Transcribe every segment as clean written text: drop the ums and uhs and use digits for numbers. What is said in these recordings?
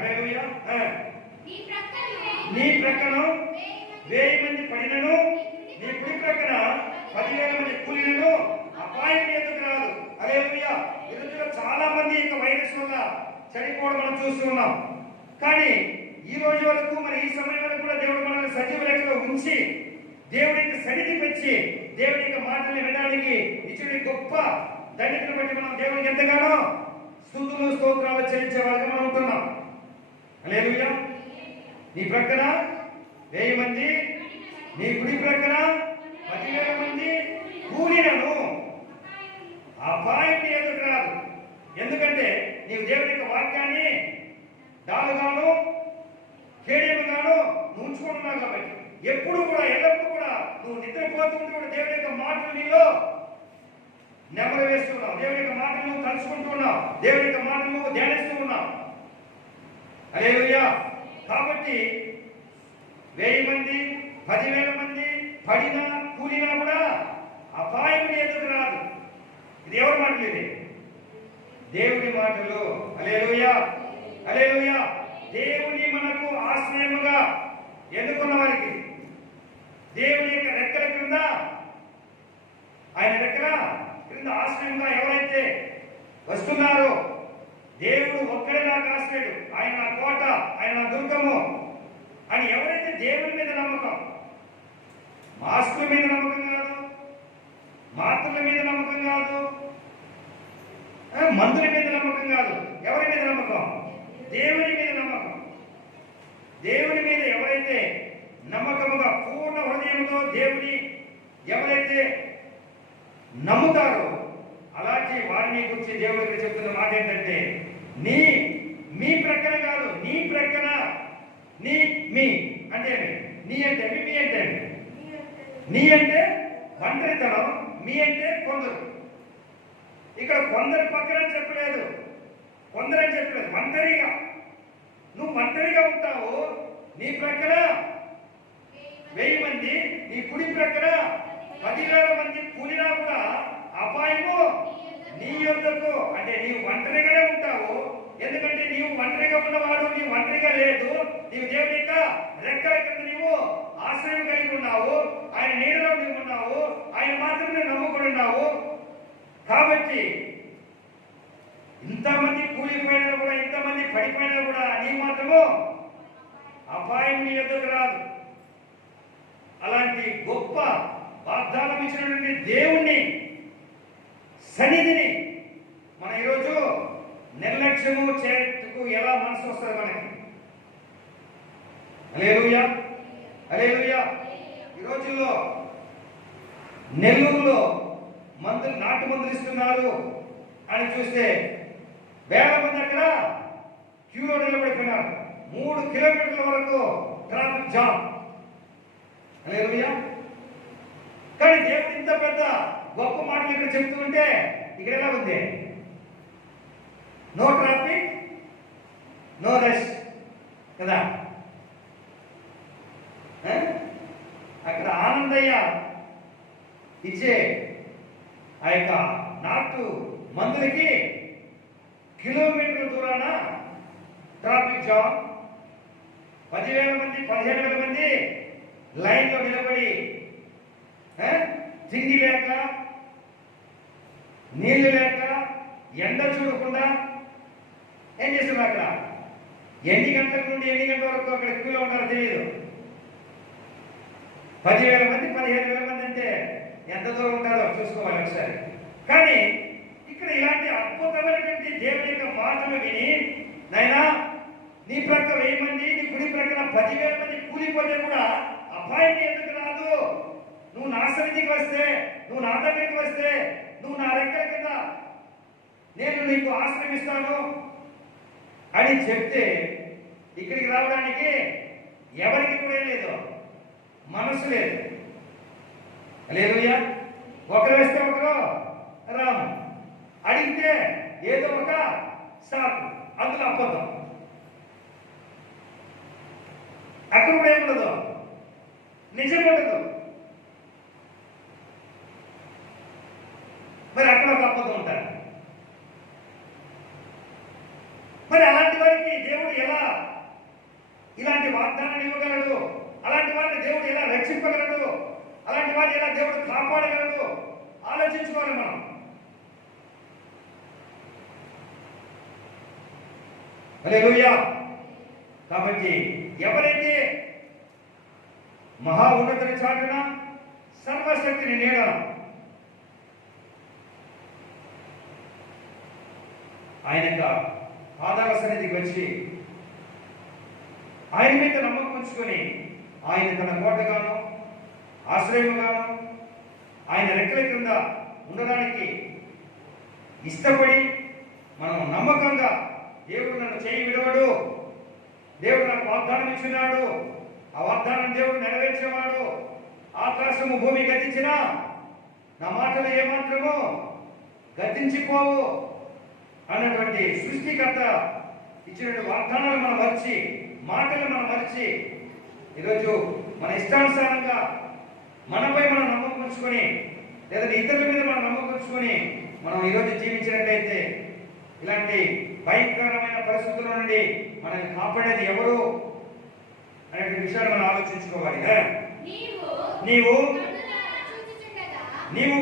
హల్లెలూయా. నీ ప్రక్కన 1000 మంది పడినను నీ కుడి ప్రక్కన 10,000 మంది కూలినను అపాయం ఎందుకు రాదు. హల్లెలూయా. ఈరోజులో చాలా మంది ఇక వైరస్ వల్ల చనిపోవడం మనం చూస్తున్నాం. కానీ ఈ రోజు వరకు మరి ఈ సమయం వరకు కూడా దేవుడు మనల్ని సజీవ లెక్కలో ఉంచి దేవుడికి సన్నిధికి వచ్చి దేవుడి యొక్క మాటల్ని వినడానికి ఇచ్చిన గొప్ప ధన్యతను బట్టి మనం దేవుడికి ఎంతగానో స్తుతులు స్తోత్రాలు చెల్లించే వాళ్ళగా మనం ఉంటున్నాం. హల్లెలూయా. నీ ప్రక్కన 1000 మంది నీ కుడి ప్రక్కన 10,000 మంది కూలినను అపాయం ఎదురు రాదు. ఎందుకంటే నీవు దేవుడి యొక్క వాక్యాన్ని డాలుగాను కేడేముగాను నువ్వు ఉంచుకుంటున్నావు కాబట్టి ఎప్పుడు కూడా ఎల్లప్పుడు కూడా నువ్వు నిద్రపోతుంటే కూడా దేవుడి యొక్క మాటలు నీలో నెమరు వేస్తున్నావు. దేవుడి యొక్క మాటలు నువ్వు తలుచుకుంటున్నావు. దేవుడి యొక్క మాటలు నువ్వు ధ్యానిస్తూ ఉన్నావు. హల్లెలూయా. కాబట్టి 1000 మంది 10,000 మంది పడినా కూలినా కూడా అపాయం ఎదురు రాదు. ఇది ఎవరి మాటలు? ఇది దేవుడి మాటలు. హల్లెలూయా. హల్లెలూయా. దేవుని మనకు ఆశ్రయముగా ఎన్నుకున్న వారికి దేవుని యొక్క రెక్కల క్రింద ఆయన రెక్కల క్రింద ఆశ్రయంగా ఎవరైతే వస్తున్నారో దేవుడు ఒక్కడే నాకు ఆశ్రయుడు, ఆయన నా కోట, ఆయన నా దుర్గము అని ఎవరైతే దేవుని మీద నమ్మకం, మాస్కుల మీద నమ్మకం కాదు, మాత్రల మీద నమ్మకం కాదు, మందుల మీద నమ్మకం కాదు, ఎవరి మీద నమ్మకం? దేవుని మీద నమ్మకం. దేవుని మీద ఎవరైతే నమ్మకముగా పూర్ణ హృదయంతో దేవుని ఎవరైతే నమ్ముతారో అలాంటి వారిని గురించి దేవుడికి చెప్తున్న మాట ఏంటంటే మీ ప్రక్కన కాదు, నీ ప్రక్కన మీ అంటే నీ అంటే మీ అంటే నీ అంటే ఒంటరితనం, మీ అంటే కొందరు. ఇక్కడ కొందరు పక్కన చెప్పలేదు, కొందరని చెప్పలేదు, ఒంటరిగా. నువ్వు ఒంటరిగా ఉంటావు. నీ ప్రక్కన 1000 మంది, నీ కుడి ప్రక్కన 10,000 మంది కూలినా కూడా అపాయము నీ యొద్దకు. అంటే నీవు ఒంటరిగానే ఉంటావు. ఎందుకంటే నీవు ఒంటరిగా ఉన్నవాడు, నీవు ఒంటరిగా లేదు. నీవు దేవుని యొక్క రెక్కల కింద నీవు ఆశ్రయం కలిగి ఉన్నావు. ఆయన నీడలో నీవు ఉన్నావు. ఆయన మాత్రమే నమ్ముకుని ఉన్నావు. కాబట్టి ఇంతమంది కూలిపోయినా కూడా, ఇంతమంది పడిపోయినా కూడా నీ మాత్రము అపాయం నీ ఎదురు రాదు. అలాంటి గొప్ప వాగ్దానం ఇచ్చినటువంటి దేవుణ్ణి సన్నిధిని మన ఈరోజు నిర్లక్ష్యము చేయటకు ఎలా మనసు వస్తుంది మనకి? హల్లెలూయా. హల్లెలూయా. ఈ రోజుల్లో నెల్లూరులో నాటు మందులు ఇస్తున్నారు అని చూస్తే వేల మంది అక్కడ క్యూలో నిలబడిపోయినారు. 3 కిలోమీటర్ల వరకు ట్రాఫిక్ జామ్. హల్లెలూయా. కానీ దేవుడు ఇంత పెద్ద గొప్ప మాటలు ఇక్కడ చెప్తూ ఉంటే ఇక్కడ ఎలా ఉంది? నో ట్రాఫిక్, నో రష్ కదా. అక్కడ ఆనందయ్య ఇచ్చే ఆ యొక్క నాటు మందులకి కిలోమీటర్ల దూరాన ట్రాఫిక్ జామ్. 10,000 మంది 15,000 మంది లైన్లో నిలబడి తిండి లేక, నీళ్లు లేక, ఎండ చూడకుండా ఏం చేస్తున్నారు? అక్కడ ఎన్ని గంటల నుండి ఎన్ని గంటల వరకు అక్కడ క్యూలో ఉంటారో తెలియదు. 10,000 మంది 15,000 మంది అంటే ఎంత దూరం ఉంటారో చూసుకోవాలి ఒకసారి. కానీ ఇక్కడ ఇలాంటి అద్భుతమైనటువంటి దేవుని యొక్క మాటలు విని, నైనా నీ ప్రక్క 1000 మంది, నీ కుడి ప్రక్కన 10,000 మంది కూలిపోతే కూడా అపాయం ఎందుకు రాదు? నువ్వు నా సన్నిధికి వస్తే, నువ్వు నా దగ్గరికి వస్తే, నువ్వు నా రెక్కల కింద నేను నీకు ఆశ్రమిస్తాను అని చెప్తే ఇక్కడికి రావడానికి ఎవరికి కూడా లేదు, మనసు లేదు. హల్లెలూయా. ఒకరు వేస్తే ఒకరు రాము, అడిగితే ఏదో ఒక సాకు, అందులో అబద్ధం. అక్కడ కూడా ఏముండదు, నిజం ఉండదు. మరి అక్కడ ఒక అబద్ధం ఉంటారు. మరి అలాంటి వారికి దేవుడు ఎలా ఇలాంటి వాగ్దానాన్ని ఇవ్వగలడు? అలాంటి వారిని దేవుడు ఎలా రక్షింపగలడు? అలాంటి వారిని ఎలా దేవుడు కాపాడగలడు? ఆలోచించుకోవాలి మనం. హల్లెలూయా. కాబట్టి ఎవరైతే మహా ఉన్నతుని చాటున సర్వశక్తిని నీడన ఆయన పాదాల సన్నిధికి వచ్చి ఆయన మీద నమ్మకం ఉంచుకొని ఆయన తన కోటగాను ఆశ్రయముగాను ఆయన రెక్కల క్రింద ఉండడానికి ఇష్టపడి మనం నమ్మకంగా దేవుడు నన్ను చేయి విడవడు, దేవుడు నాకు వాగ్దానం ఇచ్చినాడు, ఆ వాగ్దానం దేవుడు నెరవేర్చేవాడు, ఆకాశము భూమి గతించినా నా మాటలు ఏమాత్రము గతించిపోవు అన్నటువంటి సృష్టికర్త ఇచ్చినటువంటి వాగ్దానాలు మనం మర్చి, మాటలు మనం మర్చి ఈరోజు మన ఇష్టానుసారంగా మనపై మనం నమ్మకం ఉంచుకొని లేదా ఇతరుల మీద మనం నమ్మకం ఉంచుకొని మనం ఈరోజు జీవించినట్లయితే ఇలాంటి భయంకరమైన పరిస్థితుల నుండి మనల్ని కాపాడేది ఎవరు అనే విషయాన్ని మనం ఆలోచించుకోవాలి. నీవు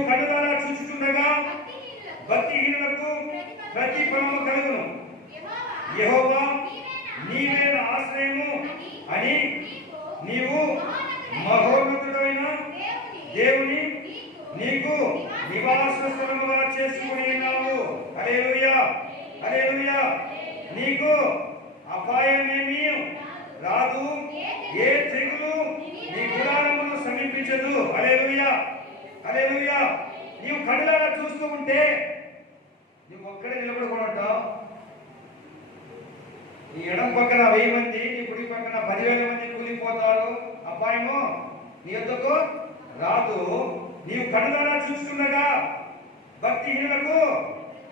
కన్నులారా చూచుచుండగా భక్తిహీనులకు ప్రతిఫలము కలుగును. యెహోవా నీవే నా ఆశ్రయము అని నీవు మహోన్నతుడైన దేవుని నీకు నివాస స్థలముగా చేసుకున్నావు. హల్లెలూయా, హల్లెలూయా. నీకు అపాయమేమీ రాదు, ఏ తెగులు నీ గుడారమును సమీపించదు. హల్లెలూయా, హల్లెలూయా. నీవు కళ్ళారా చూస్తూ ఉంటే నువ్వు ఒక్కడే నిలబడుకొని ఉంటావు. నీ ఎడం పక్కన 1000 మంది, నీ కుడి పక్కన 10,000 మంది కూలిపోతారు. అపాయము నీ యొద్దకు రాదు. నీవు కళ్ళారా చూస్తుండగా భక్తిహీనులకు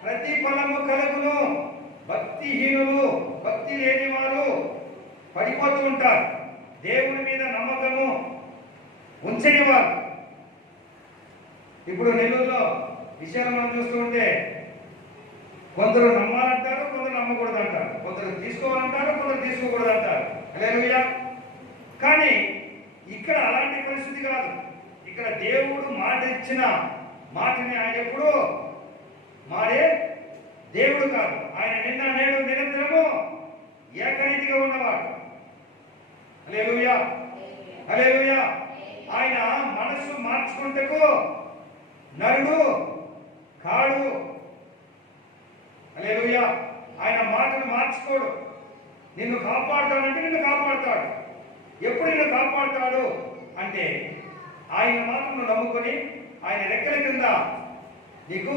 ప్రతిఫలము కలుగును. భక్తిహీనులు, భక్తి లేని వారు పడిపోతూ ఉంటారు. దేవుని మీద నమ్మకము ఉంచని వారు. ఇప్పుడు నెల్లూరులో విషయాలు మనం చూస్తూ ఉంటే కొందరు నమ్మాలంటారు, కొందరు నమ్మకూడదు అంటారు, కొందరు తీసుకోవాలంటారు, కొందరు తీసుకోకూడదు అంటారు. హల్లెలూయా. కానీ ఇక్కడ అలాంటి పరిస్థితి కాదు. ఇక్కడ దేవుడు మాట ఇచ్చిన మాటని ఆయన ఎప్పుడు మారే దేవుడు కాదు. ఆయన నిన్న నేడు నిరంతరము ఏకరీతిగా ఉన్నవాడు. హల్లెలూయా, హల్లెలూయా. ఆయన మనసు మార్చుకుంటకు నరుడు కాడు. హల్లెలూయా. ఆయన మాటను మార్చుకోడు. నిన్ను కాపాడుతాడంటే నిన్ను కాపాడుతాడు. ఎప్పుడు నిన్ను కాపాడుతాడు అంటే ఆయన మాటను నమ్ముకొని ఆయన రెక్కల కింద నీకు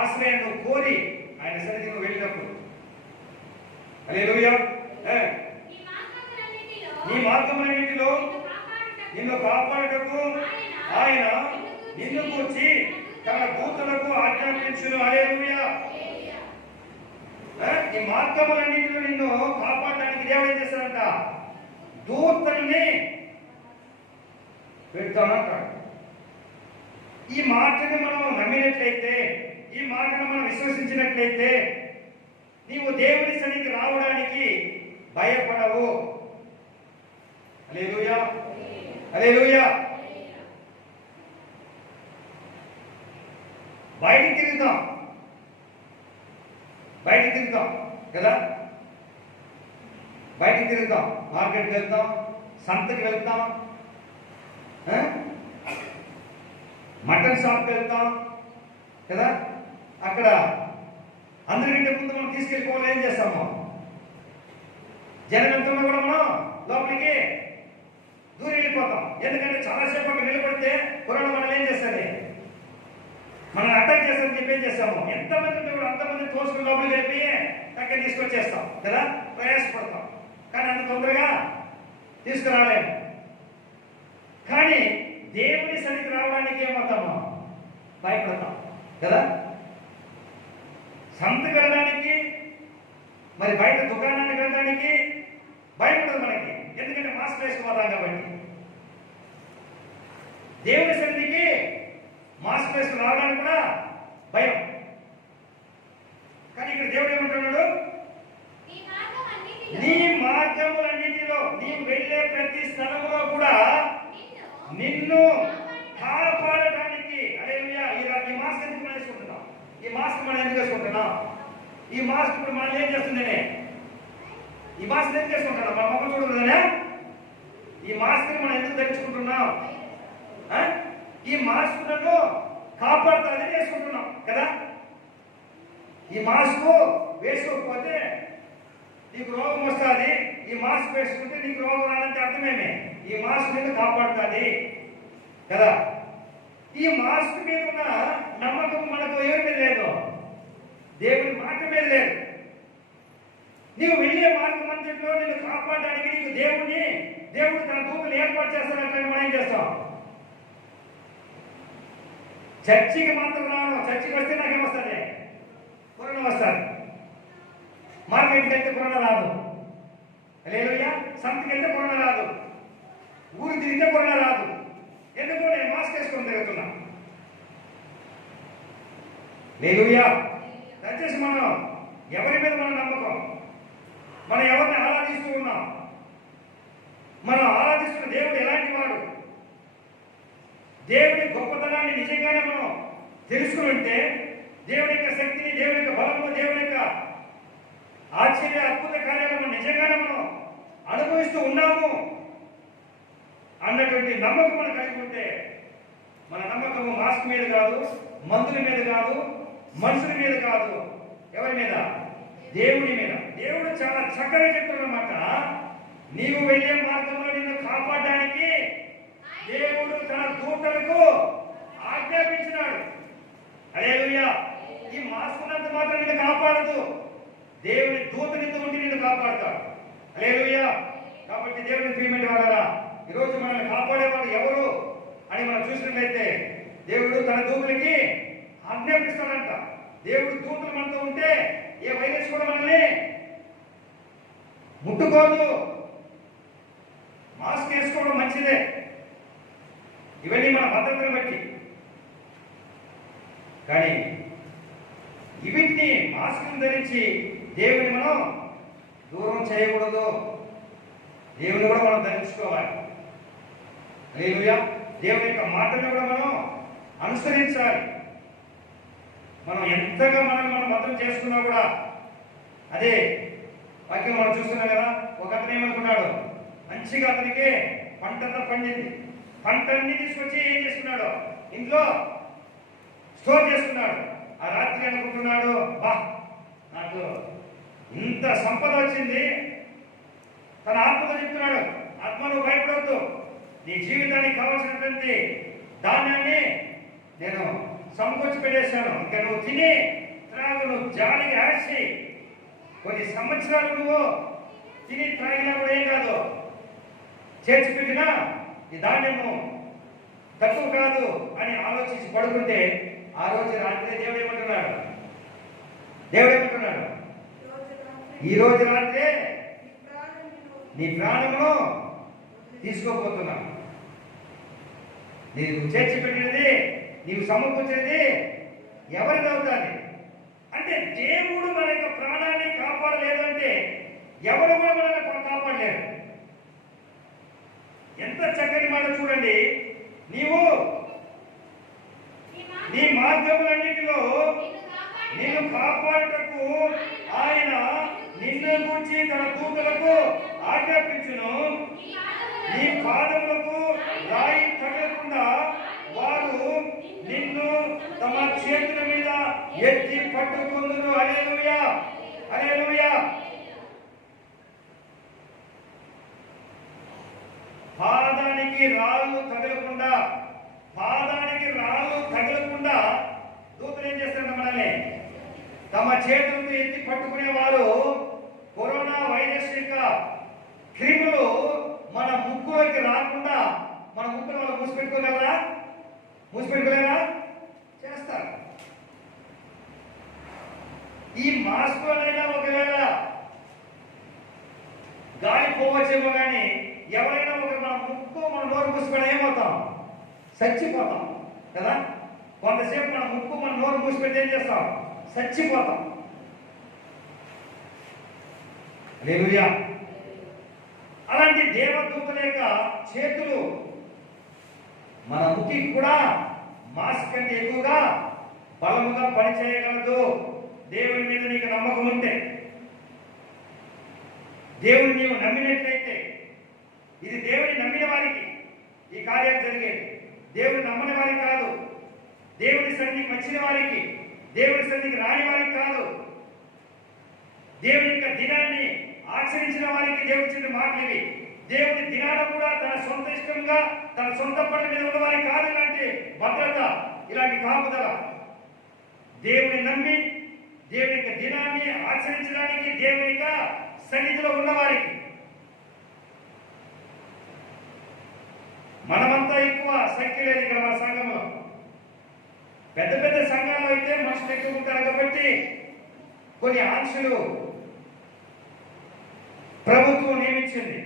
ఆశ్రయం నువ్వు కోరి ఆయన సన్నిధికి నువ్వు వెళ్ళినప్పుడు. హల్లెలూయా. నీ మార్గములన్నిటిలో నిన్ను కాపాడుటకు ఆయన నిన్ను కూర్చి తన దూతలకు ఆజ్ఞాపించును. హల్లెలూయా. ఈ మార్గములన్నిటిలో నిన్ను కాపాడడానికి దేవుడు ఏం చేస్తాడంట? దూతల్ని పెడతానంటాడు. ఈ మాటను మనం నమ్మినట్లయితే, ఈ మాటను మనం విశ్వసించినట్లయితే నీవు దేవుని సన్నిధికి రావడానికి భయపడవు. హల్లెలూయా, హల్లెలూయా. బయటికి తిరుగుతాం కదా, బయటికి తిరుగుతాం, మార్కెట్కి వెళ్తాం, సంతకి వెళ్తాం, మటన్ షాప్కి వెళ్తాం కదా. అక్కడ అందరికంటే ముందు మనం తీసుకెళ్ళిపోవాలి. ఏం చేస్తాము? జనం ఎంత కూడా మనం లోపలికి దూరం వెళ్ళిపోతాం. ఎందుకంటే చాలాసేపు అక్కడ నిలబడితే కరోనా మనల్ని ఏం చేస్తుంది? మనం అటాక్ చేస్తామని చెప్పి ఏం చేస్తాము? ఎంతమంది ఉంటే కూడా అంతమంది తోసుకుని లోపలికి వెళ్ళి దగ్గర తీసుకొచ్చేస్తాం కదా, ప్రయాసపడతాం. కానీ అంత తొందరగా తీసుకురాలేము. కానీ దేవుని సన్నిధికి రావడానికి ఏమవుతాము? భయపడతాం కదా. సంతకి వెళ్ళడానికి, మరి బయట దుకాణానికి వెళ్ళడానికి భయపడదు మనకి. ఎందుకంటే మాస్క్ వేసుకోవాలి కాబట్టి. దేవుని సన్నిధికి మాస్క్ వేసుకుని రావడానికి కూడా భయం. కానీ ఇక్కడ దేవుడు ఏమంటున్నాడు? ప్రతి స్థలంలో కూడా నిన్ను కాపాడటానికి. హల్లెలూయా. ఈ మాస్క్ ఎందుకు మనం వేసుకుంటున్నాం? ఈ మాస్క్ మనం ఎందుకు వేసుకుంటున్నాం? ఈ మాస్క్ ఇప్పుడు మనం ఏం చేస్తుందనే? ఈ మాస్క్ ఎందుకు వేసుకుంటున్నాం? మన ముఖం చూడలేదనే ఈ మాస్క్ మనం ఎందుకు ధరించుకుంటున్నాం? ఈ మాస్క్ నన్ను కాపాడుతుందని వేసుకుంటున్నాం కదా. ఈ మాస్క్ వేసుకోకపోతే నీకు రోగం వస్తుంది. ఈ మాస్క్ వేసుకుంటే నీకు రోగం రాదంటే అర్థమేమే? ఈ మాస్క్ మీద కాపాడుతుంది కదా. ఈ మాస్క్ మీద ఉన్న నమ్మకం మనకు ఎవరి మీద లేదు? దేవుని మాట మీద లేదు. నీవు వెళ్ళే మార్గం అంతట్లో నిన్ను కాపాడడానికి నీకు దేవుడు తన దూతలు ఏర్పాటు చేస్తానంటే మనం ఏం చేస్తాం? చర్చికి మాత్రం రావడం. చర్చికి వస్తే నాకేమొస్తుంది? కరోనా వస్తుంది. మార్కెట్కి వెళ్తే కరోనా రాదు. హల్లెలూయా. సంతకి వెళ్తే కరోనా రాదు. ఊరు తిరిగితే కరోనా రాదు. ఎందుకు? నేను మాస్క్ వేసుకొని తిరుగుతున్నా. హల్లెలూయా. దయచేసి మనం ఎవరి మీద మన నమ్మకం? మనం ఎవరిని ఆరాధిస్తూ ఉన్నాం? మనం ఆరాధిస్తున్న దేవుడు ఎలాంటి వాడు? దేవుని గొప్పతనాన్ని నిజంగానే మనం తెలుసుకుని ఉంటే, దేవుని యొక్క శక్తిని, దేవుని యొక్క బలము, దేవుని యొక్క ఆశ్చర్య అద్భుత కార్యాలను నిజంగానే మనం అనుభవిస్తూ ఉన్నాము అన్నటువంటి నమ్మకం మనం కలిగి ఉంటే, మన నమ్మకము మాస్క్ మీద కాదు, మందుల మీద కాదు, మనుషుల మీద కాదు. ఎవరి మీద? దేవుని మీద. దేవుడు చాలా చక్కగా చెప్తున్నమాట. నీవు వెళ్ళే మార్గంలో నిన్ను కాపాడడానికి దేవుడు తన దూతలకు ఆజ్ఞాపించినాడు. హల్లెలూయా. ఈ మాస్క్ ఉన్నంత మాత్రం నిన్ను కాపాడదు. దేవుని దూతనితో ఉండి నిన్ను కాపాడతాడు. హల్లెలూయా. కాబట్టి దేవుని ప్రియమైన వారా, ఈరోజు మనల్ని కాపాడేవాడు ఎవరు అని మనం చూసినట్లయితే, దేవుడు తన దూతలకి ఆజ్ఞాపిస్తాడంట. దేవుడు దూతలు మనతో ఉంటే ఏ వైరస్ కూడా మనల్ని ముట్టుకోదు. మాస్క్ వేసుకోవడం మంచిదే. ఇవన్నీ మన భద్రతను బట్టి. కానీ వీటిని మాస్కును ధరించి దేవుని మనం దూరం చేయకూడదు. దేవుని కూడా మనం ధరించుకోవాలి. హల్లెలూయా. దేవుని యొక్క మాటను కూడా మనం అనుసరించాలి. మనం ఎంతగా మనం భద్రం చేసుకున్నా కూడా అదే వాక్యం మనం చూస్తున్నాం కదా. ఒక అతను ఏమనుకున్నాడు? మంచిగా అతనికి పంటంతా పండింది. పంటన్ని తీసుకొచ్చి ఏం చేసుకున్నాడు? ఇంట్లో స్టోర్ చేసుకున్నాడు. ఆ రాత్రి అనుకుంటున్నాడు, బా నాకు ఇంత సంపద వచ్చింది. తన ఆత్మతో చెప్తున్నాడు, ఆత్మ నువ్వు భయపడవద్దు. నీ జీవితానికి కావాల్సినటువంటి ధాన్యాన్ని నేను సమకూర్చి పెట్టేశాను. ఇంకా నువ్వు తిని త్రాగు, నువ్వు జాలికి ఆసి కొన్ని సంవత్సరాలు నువ్వు తిని త్రాగినా కూడా ఏం కాదు, చేర్చి పెట్టినా ఈ ధాన్యము తక్కువ కాదు అని ఆలోచించి పడుకుంటే, ఆ రోజు రాత్రి దేవుడు ఏమంటున్నాడు? ఈ రోజు రాత్రే నీ ప్రాణమును తీసుకోబోతున్నా. నీవు చేర్చి పెట్టినది, నీవు సమకూర్చేది ఎవరిది అవుతుంది? అంటే దేవుడు మన యొక్క ప్రాణాన్ని కాపాడలేదు అంటే ఎవరు కూడా మనల్ని కాపాడలేరు. ఎంత చక్కని మాట చూడండి. నీవు నీ మార్గములన్నిటిలో నిన్ను కాపాడుటకు ఆయన నిన్ను గురించి తన దూతలకు ఆజ్ఞాపించును. నీ పాదములకు రాయి తగలకుండా వారు నిన్ను తమ చేతుల మీద ఎత్తి పట్టుకుందురు. హల్లెలూయా. హల్లెలూయా. పాదానికి రాళ్ళు తగలకుండా దూతలు ఏం చేస్తారంట? మనల్ని తమ చేతులతో ఎత్తి పట్టుకునేవారు. కరోనా వైరస్ యొక్క క్రిములు మన ముక్కులోకి రాకుండా మన ముక్కును వాళ్ళు మూసిపెట్టుకోగలరా? మూసిపెట్టుకోలేరా? చేస్తారు. ఈ మాస్క్ అయినా ఒకవేళ గాలి పోవచ్చేమో కానీ ఎవరైనా ఒక మన ముక్కు మన నోరు మూసిపెట్టిన ఏమవుతాం? చచ్చిపోతాం కదా. కొంతసేపు మన ముక్కు మన నోరు మూసిపెట్టి ఏం చేస్తాం? చచ్చిపోతాం. హల్లెలూయా. అలాంటి దేవదూతలే యొక్క చేతులు మన ముఖికి కూడా మాస్ కంటే ఎక్కువగా బలముగా పనిచేయగలదు. దేవుని మీద నీకు నమ్మకం ఉంటే, దేవుని నీవు నమ్మినట్లయితే, ఇది దేవుని నమ్మిన వారికి ఈ కార్యాలు జరిగేది. దేవుని నమ్మని వారికి కాదు, దేవుని సన్నిధికి వచ్చిన వారికి, దేవుని సన్నిధికి రాని వారికి కాదు, దేవుని యొక్క దినాన్ని ఆచరించిన వారికి దేవుడి చెప్పిన మాటలు ఇవి. దేవుని దినాన కూడా తన సొంత ఇష్టంగా తన సొంత పనుల మీద ఉన్న వారికి కాదు ఇలాంటి భద్రత, ఇలాంటి కాపుదల. దేవుని నమ్మి దేవుని యొక్క దినాన్ని ఆచరించడానికి దేవుని యొక్క సన్నిధిలో ఉన్నవారికి. మనమంతా ఎక్కువ సంఖ్య లేదు ఇక్కడ మన సంఘంలో. పెద్ద పెద్ద సంఘాల్లో అయితే మనుషులు ఎక్కువ ఉంటారు కాబట్టి కొన్ని ఆంక్షలు ప్రభుత్వం నియమించింది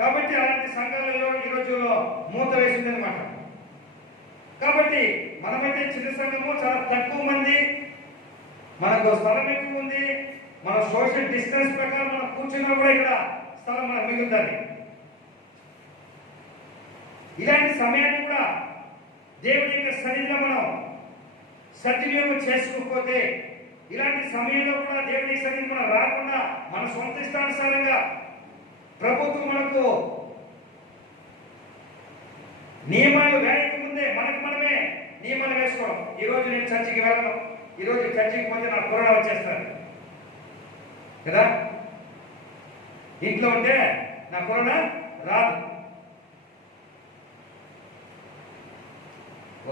కాబట్టి అలాంటి సంఘాలలో ఈ రోజుల్లో మూత వేసింది అనమాట. కాబట్టి మనమైతే చిన్న సంఘము, చాలా తక్కువ మంది, మనకు స్థలం ఎక్కువ ఉంది, మన సోషల్ డిస్టెన్స్ ప్రకారం మనం కూర్చున్నా కూడా ఇక్కడ స్థలం మనకు మిగులుతుంది. ఇలాంటి సమయాన్ని కూడా దేవుని యొక్క సన్నిధిలో మనం సద్వినియోగం చేసుకోకపోతే, ఇలాంటి సమయంలో కూడా దేవుని సన్నిధి మనం రాకుండా మన సొంత ఇష్టానుసారంగా ప్రభుత్వం మనకు నియమాలు వేయక ముందే మనకు మనమే నియమాలు వేసుకోవడం. ఈరోజు నేను చర్చికి వెళ్ళను, ఈరోజు చర్చికి పోతే నాకు కరోనా వచ్చేస్తాను కదా, ఇంట్లో ఉంటే నా కరోనా రాదు.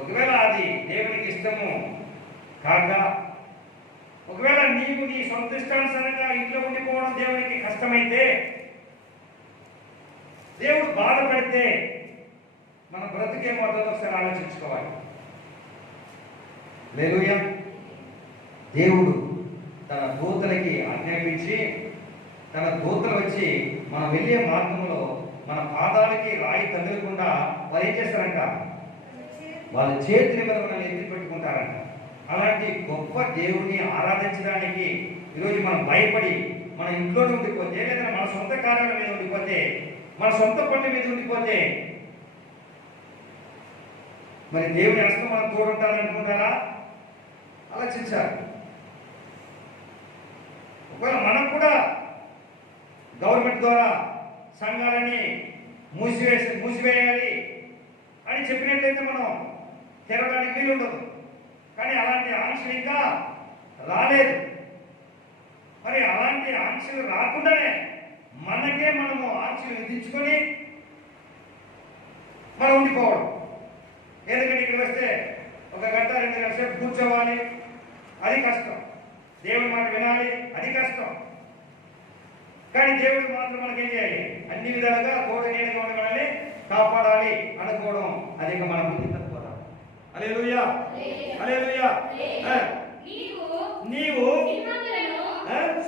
ఒకవేళ అది దేవునికి ఇష్టము కాక, ఒకవేళ నీవు నీ సొంత ఇష్టానుసారంగా ఇంట్లో ఉండిపోవడం దేవునికి కష్టమైతే, దేవుడు బాధపడితే మన బ్రతికేమవుతుందో ఒకసారి ఆలోచించుకోవాలి. హల్లెలూయా. దేవుడు తన దూతలకి ఆజ్ఞాపించి, తన దూతలు వచ్చి మనం వెళ్ళే మార్గంలో మన పాదాలకి రాయి తగలకుండా వారు ఏం చేస్తారంట, వాళ్ళ చేతిని మీద మనల్ని ఎత్తి పెట్టుకుంటారంట. అలాంటి గొప్ప దేవుడిని ఆరాధించడానికి ఈరోజు మనం భయపడి మన ఇంట్లోనే ఉండిపోతే, లేదా మన సొంత కార్యాల మీద ఉండిపోతే, మన సొంత పనుల మీద ఉండిపోతే, మరి దేవుని హస్తం మనం తోడుంటారనుకుంటారా? ఆలోచించాలి. ఒకవేళ మనం కూడా గవర్నమెంట్ ద్వారా సంఘాలని మూసివేయాలి అని చెప్పినట్లయితే మనం తెరవడానికి వీలు ఉండదు. కానీ అలాంటి ఆంక్షలు ఇంకా రాలేదు. మరి అలాంటి ఆంక్షలు రాకుండానే మనకే మనము ఆంక్షలు విధించుకొని మనం ఉండిపోవడం. ఎందుకంటే ఇక్కడ వస్తే 1 గంట 2 గంటల సేపు కూర్చోవాలి, అది కష్టం. దేవుడి మాట వినాలి, అది కష్టం. కానీ దేవుడు మాత్రం మనకేం చేయాలి, అన్ని విధాలుగా తోడు నీడగా ఉండి మనల్ని కాపాడాలి అనుకోవడం, అది ఇంకా మన బుద్ధి తక్కువ. హల్లెలూయా, హల్లెలూయా. నీవు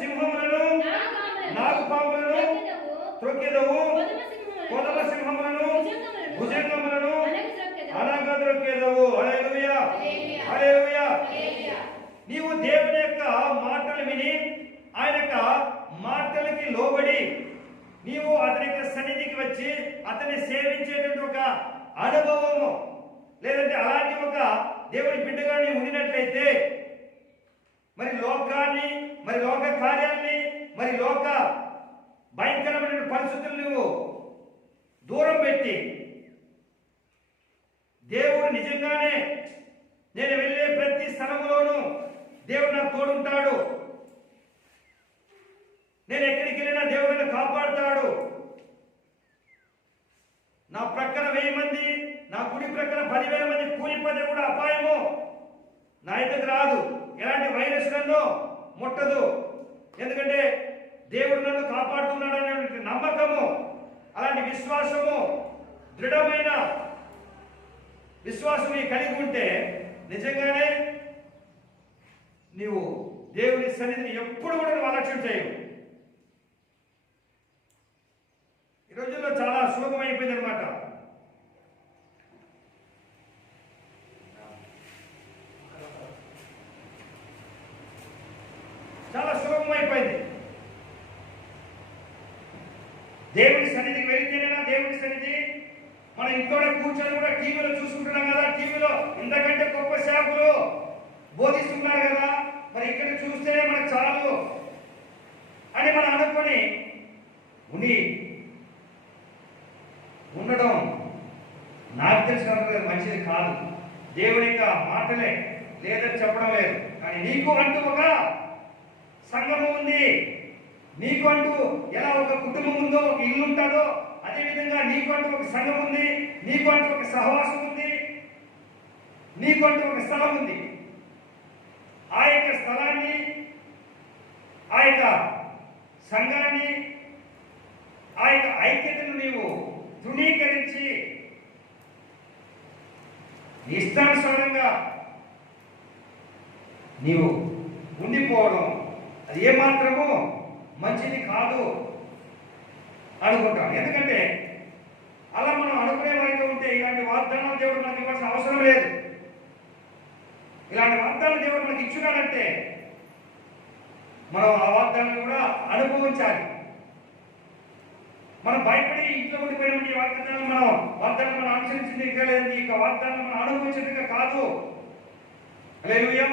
సింహములను నాగుపాములను త్రొక్కెదవు, కొదమ సింహములను భుజంగములను అనగా త్రొక్కెదవు. హల్లెలూయా, హల్లెలూయా. నీవు దేవుని యొక్క మాటలు విని ఆయన యొక్క మాటలకి లోబడి నీవు అతని యొక్క సన్నిధికి వచ్చి అతన్ని సేవించేటువంటి ఒక అనుభవము, లేదంటే అలాంటి ఒక దేవుని బిడ్డగా నీవు ఉండినట్లయితే, మరి లోకాన్ని, మరి లోక కార్యాన్ని, మరి లోక భయంకరమైన పరిస్థితులు నువ్వు దూరం పెట్టి, దేవుడు నిజంగానే నేను వెళ్ళే ప్రతి స్థలంలోనూ దేవుడు నాకు తోడుంటాడు, నేను ఎక్కడికి వెళ్ళినా దేవుడు నన్ను కాపాడుతాడు, నా ప్రక్కన 1000 మంది, నా కుడి ప్రక్కన 10,000 మంది కూలిపోతే కూడా అపాయము నా ఇంటికి రాదు, ఎలాంటి వైరస్ నన్ను ముట్టదు, ఎందుకంటే దేవుడు నన్ను కాపాడుతున్నాడు అనే నమ్మకము, అలాంటి విశ్వాసము, దృఢమైన విశ్వాసం కలిగి ఉంటే నిజంగానే నీవు దేవుని సన్నిధిని ఎప్పుడు కూడా నువ్వు అలక్ష్యం చేయవు. ఈ రోజుల్లో చాలా సులభమైపోయింది అనమాట. చాలా సులభమైపోయింది. దేవుని సన్నిధికి వెళితేనేనా దేవుని సన్నిధి? మనం ఇంట్లో కూర్చొని కూడా టీవీలో చూసుకుంటున్నాం కదా, టీవీలో ఇంతకంటే గొప్ప సేవకులు బోధిస్తున్నారు కదా, మరి ఇక్కడ చూస్తేనే మనకు చాలు అని మనం అనుకొని ఉండడం నాకు తెలిసిన మంచిది కాదు. దేవుని యొక్క మాటలే లేదని చెప్పడం లేదు, కానీ నీకు అంటూ ఒక సంఘము ఉంది. నీకు అంటూ ఎలా ఒక కుటుంబం ఉందో, ఒక ఇల్లు ఉంటుందో, అదేవిధంగా నీకు అంటూ ఒక సంఘం ఉంది, నీకు అంటూ ఒక సహవాసం ఉంది, నీకు అంటూ ఒక స్థలం ఉంది. ఆ యొక్క స్థలాన్ని, ఆ యొక్క సంఘాన్ని, ఆ యొక్క ఐక్యతను నీవు తృణీకరించి ఇష్టానుసారంగా నీవు ఉండిపోవడం అది ఏమాత్రము మంచిది కాదు అనుకుంటాం. ఎందుకంటే అలా మనం అనుకునే వారితో ఉంటే ఇలాంటి వాగ్దానాలు దేవుడు మనకు ఇవ్వాల్సిన అవసరం లేదు. ఇలాంటి వాగ్దానాలు దేవుడు మనకి ఇచ్చున్నాడంటే మనం ఆ వాగ్దానాన్ని కూడా అనుభవించాలి. మనం భయపడి ఇంట్లో ఉండిపోయిన వాగ్దానాలు మనం అనుసరించింది ఇంకా లేదండి, ఇక వాగ్దానం మనం అనుభవించేదిగా కాదు. హల్లెలూయా.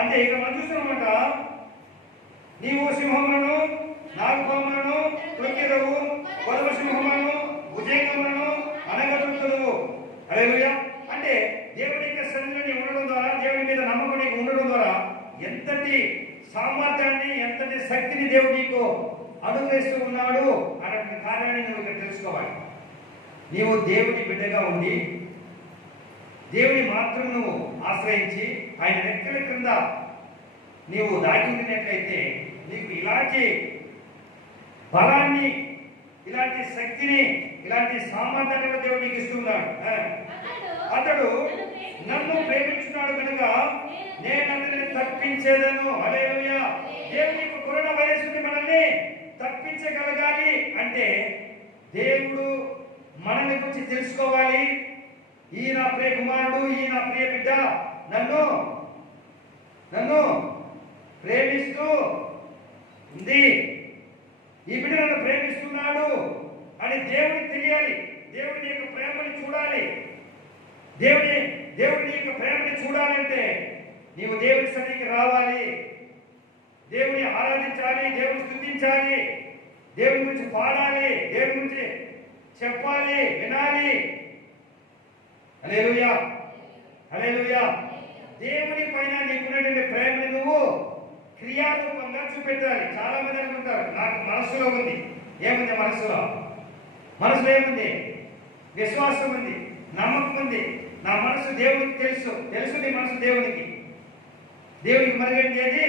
అంటే ఇక మనం చూస్తున్నామంట, నీవు సింహములను, నాగుపాములను తొక్కెదవు, కొదవ సింహములను, భుజంగములను అనగదొక్కుదువు. హల్లెలూయా. అంటే దేవుని యొక్క సన్నిధిని ఉండడం ద్వారా, దేవుని మీద నమ్మకం ఉండడం ద్వారా ఎంతటి సామర్థ్యాన్ని, ఎంతటి శక్తిని దేవుడు నీకు అనుగ్రహిస్తూ ఉన్నాడు అనే కార్యాన్ని నువ్వు ఇక్కడ తెలుసుకోవాలి. నీవు దేవుని బిడ్డగా ఉండి దేవుని మాత్రం నువ్వు ఆశ్రయించి ఆయన రెక్కల క్రింద నీవు దాగి ఉండినట్లయితే నీకు ఇలాంటి బలాన్ని, ఇలాంటి శక్తిని, ఇలాంటి సామర్థ్యాన్ని దేవుడు నీకు ఇస్తున్నాడు. అతడు నన్ను ప్రేమించున్నాడు కనుక నేను అతన్ని తప్పించేదను. హల్లెలూయా. దేవుని కరోనా వైరస్ నుండి మనల్ని తప్పించగలగాలి అంటే దేవుడు మనల్ని గురించి తెలుసుకోవాలి. ఈ నా ప్రియ కుమారుడు, ఈ నా ప్రియ బిడ్డ నన్ను ప్రేమిస్తూ ఉంది, ఈ బిడ్డ నన్ను ప్రేమిస్తున్నాడు అని దేవుడికి తెలియాలి. దేవుడి యొక్క ప్రేమని చూడాలి. దేవుడి యొక్క ప్రేమని చూడాలంటే నీవు దేవుడి సన్నిధికి రావాలి, దేవుని ఆరాధించాలి, దేవుని స్తుతించాలి, దేవుని గురించి పాడాలి, దేవుని గురించి చెప్పాలి, వినాలి. హల్లెలూయా. హల్లెలూయా. దేవుని పైన నీకున్నటువంటి ప్రేమని నువ్వు క్రియారూపంగా చూపెట్టాలి. చాలా మంది అనుకుంటారు నాకు మనసులో ఉంది. ఏముంది మనసులో? మనసులో ఏముంది? విశ్వాసం ఉంది, నమ్మకం ఉంది. నా మనసు దేవునికి తెలుసు నీ మనసు దేవునికి మరిగేది ఏది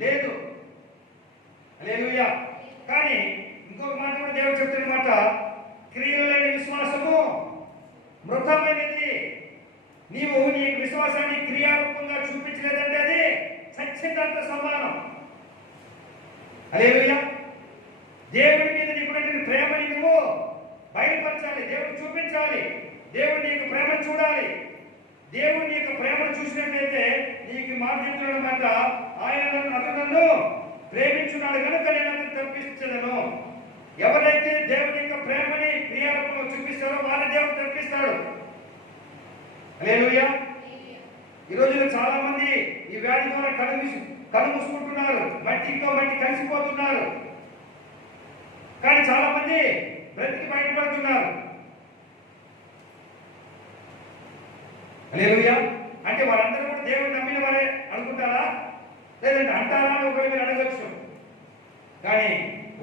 లేదు. హల్లెలూయా. కానీ ఇంకొక మాట కూడా దేవుడు చెప్తున్నమాట, క్రియలు లేని విశ్వాసము మృతమైనది. నీవు నీ విశ్వాసాన్ని క్రియారూపంగా చూపించలేదంటే అది చచ్చిందంత సమానం. హల్లెలూయా. దేవుడి మీద నీకున్నటువంటి ప్రేమని నువ్వు బయలుపరచాలి, దేవుడు చూపించాలి, దేవుడు నీకు ప్రేమను చూడాలి. దేవుడు నీకు ప్రేమను చూసినట్లయితే నీకు మాట్లాడుతున్నమాట, ఆయన నన్ను ప్రేమించున్నాడు కనుక నేను అతను తప్పించదను. ఎవరైతే దేవుని యొక్క ప్రేమని క్రియారూపంలో చూపిస్తారో వాళ్ళ దేవుడు తప్పిస్తాడు. హల్లెలూయా. ఈ రోజుల్లో చాలా మంది ఈ వ్యాధి ద్వారా కళ్ళు మూసుకుంటున్నారు, మట్టితో మట్టి కలిసిపోతున్నారు. కానీ చాలా మంది బ్రతికి బయటపడుతున్నారు. హల్లెలూయా. అంటే వాళ్ళందరూ కూడా దేవుడు నమ్మిన వారే అనుకుంటారా? లేదంటే అంటారా అని ఒకరి మీరు అడగచ్చు. కానీ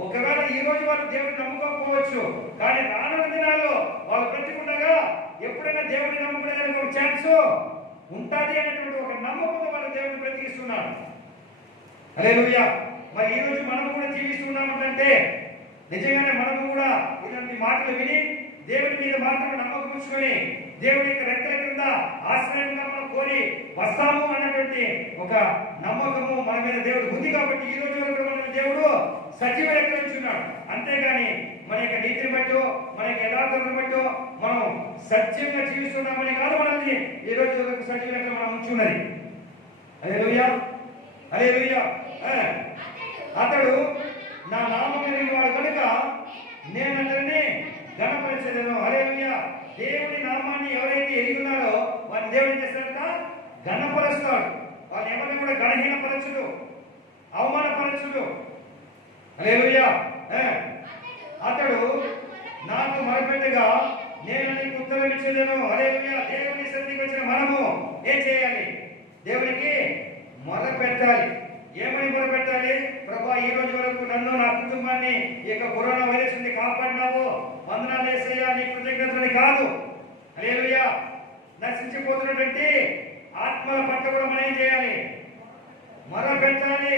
ఒకవేళ ఈ రోజు వాళ్ళు దేవుడిని నమ్ముకోకపోవచ్చు, కానీ రానున్న దినాల్లో వాళ్ళు బ్రతికుండగా ఎప్పుడైనా దేవుడిని నమ్ముకునేదానికి ఒక ఛాన్స్ ఉంటుంది అనేటువంటి ఒక నమ్మకంతో వాళ్ళు దేవుడిని బ్రతికిస్తున్నారు. హల్లెలూయా. మరి ఈ రోజు మనం కూడా జీవిస్తున్నామంటే నిజంగానే మనము కూడా ఇలాంటి మాటలు విని దేవుడి మీద మాత్రమే నమ్మకం ఉంచుకొని దేవుడి యొక్క రెక్కల కింద ఆశ్రయంగా మనం కోరి వస్తాము అన్నటువంటి ఒక నమ్మకము మన మీద దేవుడు ఉంది. కాబట్టి ఈ రోజు వరకు మన దేవుడు సజీవ రెక్కలు ఉంచున్నాడు. అంతేగాని మన యొక్క నీతిని బట్టో, మన యొక్క యథార్థతను బట్టో మనం సత్యంగా జీవిస్తున్నామని కాదు మనల్ని ఈ రోజు వరకు సజీవ రెక్కలు మనం ఉంచున్నది. హల్లెలూయా. హల్లెలూయా. అతడు నా నామం ఎరిగిన వాడు కనుక నేను అతన్ని గణపరిచేదను. హల్లెలూయా. దేవుని నామాన్ని ఎవరైతే ఎరిగినారో వారిని దేవుడు ఏం చేస్తాడంట? గణపరుస్తాడు. వాళ్ళు ఎవరిని కూడా గణహీనపరచుడు, అవమానపరచుడు. హల్లెలూయా. అతడు నాకు మొరపెట్టగా నేను నీకు ఉత్తరం ఇచ్చేదను. హల్లెలూయా. దేవుని సన్నిధికి వచ్చిన మనము ఏం చేయాలి? దేవునికి మొరపెట్టాలి. ఏమని మొరపెట్టాలి? ప్రభా, ఈ రోజు వరకు నన్ను, నా కుటుంబాన్ని ఈ యొక్క కరోనా వైరస్ నుండి కాపాడినావు, వందనాలు యేసయ్యా, నీ కృతజ్ఞతలని కాదు. హల్లెలూయా. నశించిపోతున్నటువంటి ఆత్మల పట్ల కూడా మనం ఏం చేయాలి? మొరపెట్టాలి.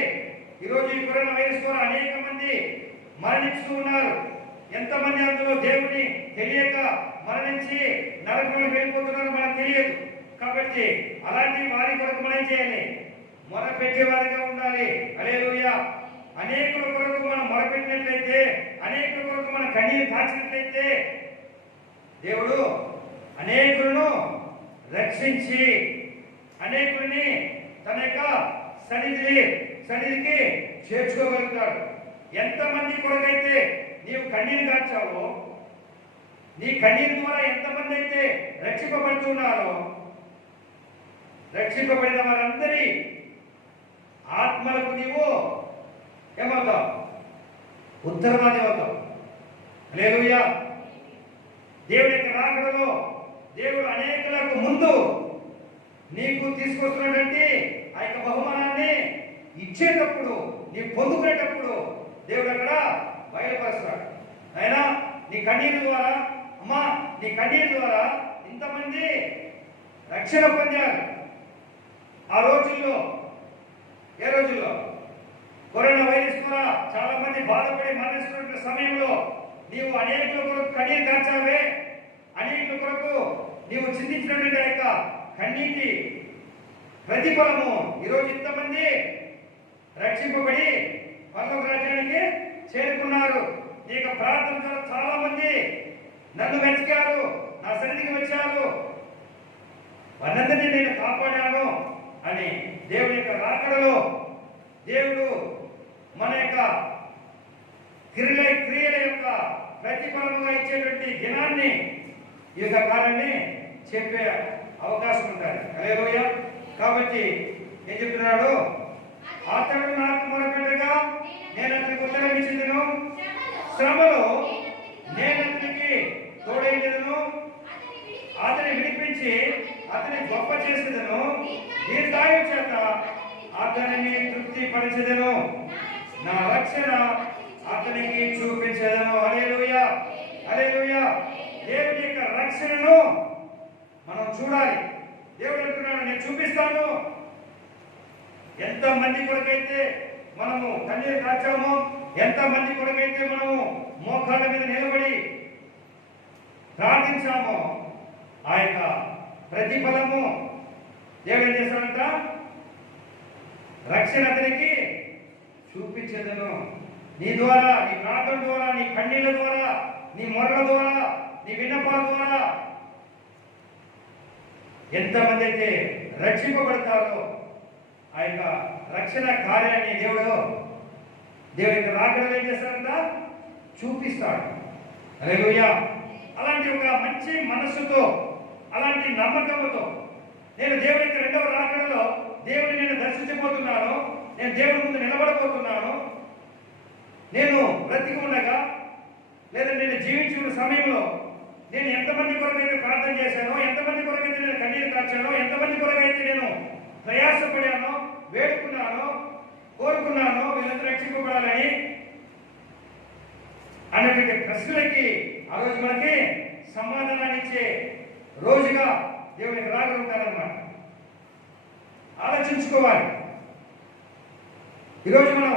ఈరోజు ఈ కరోనా వైరస్ ద్వారా అనేక మంది మరణిస్తూ ఉన్నారు. ఎంతమంది అందులో దేవుని తెలియక మరణించి నరకంలో వెళ్ళిపోతున్నారో మనకు తెలియదు. కాబట్టి అలాంటి వారి కొరకు మనం ఏం చేయాలి? మొరపెట్టే వారిగా ఉండాలి. హల్లెలూయా. అనేకుల కొరకు మనం మొరపెట్టినట్లయితే, అనేకుల కొరకు మనం కన్నీరు కాచినట్లయితే దేవుడు అనేకులను రక్షించి అనేకుల్ని తన యొక్క సన్నిధికి చేర్చుకోగలుగుతాడు. ఎంతమంది కొరకైతే నీవు కన్నీరు కాచావో, నీ కన్నీరు ద్వారా ఎంతమంది అయితే రక్షింపబడుతున్నారో, రక్షింపబడిన వారందరి ఆత్మలకు నీవు ఏమవుతావు? ఉత్తరవాది అవుతావు. హల్లెలూయా. దేవుని యొక్క రాకడలో దేవుడు అనేకులకు ముందు నీకు తీసుకొస్తున్నటువంటి ఆ యొక్క బహుమానాన్ని ఇచ్చేటప్పుడు, నీ పొందుకునేటప్పుడు దేవుడు అక్కడ బయలుపరుస్తాడు. అయినా నీ కన్నీరు ద్వారా, అమ్మా, నీ కన్నీరు ద్వారా ఇంతమంది రక్షణ పొందారు. ఆ రోజుల్లో, ఏ రోజుల్లో? కరోనా వైరస్ ద్వారా చాలా మంది బాధపడి మరణిస్తున్న సమయంలో నీవు అనేకుల కొరకు కన్నీరు కార్చావే, అనేకుల కొరకు నీవు చింతించినటువంటి యొక్క కన్నీటి ప్రతిఫలము ఈరోజు ఇంతమంది రక్షింపబడి పరలోక రాజ్యానికి చేరుకున్నారు. నీ యొక్క ప్రార్థన ద్వారా చాలా మంది నన్ను వెతికారు, నా సన్నిధికి వచ్చారు, వారందరినీ నేను కాపాడాను అని దేవుని యొక్క రాకడలో దేవుడు మన యొక్క క్రియల యొక్క ప్రతిఫలముగా ఇచ్చేటువంటి దినాన్ని, ఈ యొక్క కాలాన్ని చెప్పే అవకాశం ఉంటుంది. హల్లెలూయా. కాబట్టి ఏం చెప్తున్నాడు? అతడు నాకు మొరపెట్టగా నేను అతనికి ఉత్తరం ఇచ్చేదను, శ్రమలో నేను అతనికి తోడైందను, అతని విడిపించి అతని గొప్ప చేసేదను, దీర్ఘాయువు చేత అతనిని తృప్తి పరిచేదను, నా రక్షణ అతనికి చూపించేదను. హల్లెలూయా. హల్లెలూయా. దేవుని యొక్క రక్షణను మనం చూడాలి. దేవుడు అంటున్నాడు, నేను చూపిస్తాను. ఎంతమంది కొరకైతే మనము కన్నీరు కార్చామో, ఎంతమంది కొరకైతే మనము మోకాళ్ళ మీద నిలబడి ప్రార్థించామో, ఆ యొక్క ప్రతిఫలము దేవుడు ఏం చేస్తాడంట? రక్షణ అతనికి చూపించేదను. నీ ద్వారా, నీ ప్రార్థన ద్వారా, నీ కన్నీళ్ళ ద్వారా, నీ మొరల ద్వారా, నీ విన్నపాల ద్వారా ఎంతమంది అయితే రక్షింపబడతారో ఆ యొక్క రక్షణ కార్యాన్ని దేవుడి యొక్క రాకడలో ఏం చేస్తాడంట? చూపిస్తాడు. హల్లెలూయా. అలాంటి ఒక మంచి మనస్సుతో, అలాంటి నమ్మకంతో నేను దేవుడి యొక్క రెండవ రాకడలో దేవుడిని నేను దర్శించబోతున్నాను, నేను దేవుడి ముందు నిలబడబోతున్నాను, నేను బ్రతికి ఉండగా లేదా నేను జీవించిన సమయంలో నేను ఎంతమంది కొరకైతే ప్రార్థన చేశానో, ఎంతమంది కొరకైతే నేను కన్నీరు కార్చానో, ఎంతమంది కొరకైతే నేను ప్రయాసపడానో, వేడుకున్నానో, కోరుకున్నానో, వీళ్ళందరూ రక్షింపబడాలని అన్నటువంటి ప్రశ్నలకి ఆ రోజు మనకి సమాధానాన్ని ఇచ్చే రోజుగా దేవునికి రాక ఉంటారన్నమాట. ఆలోచించుకోవాలి. ఈరోజు మనం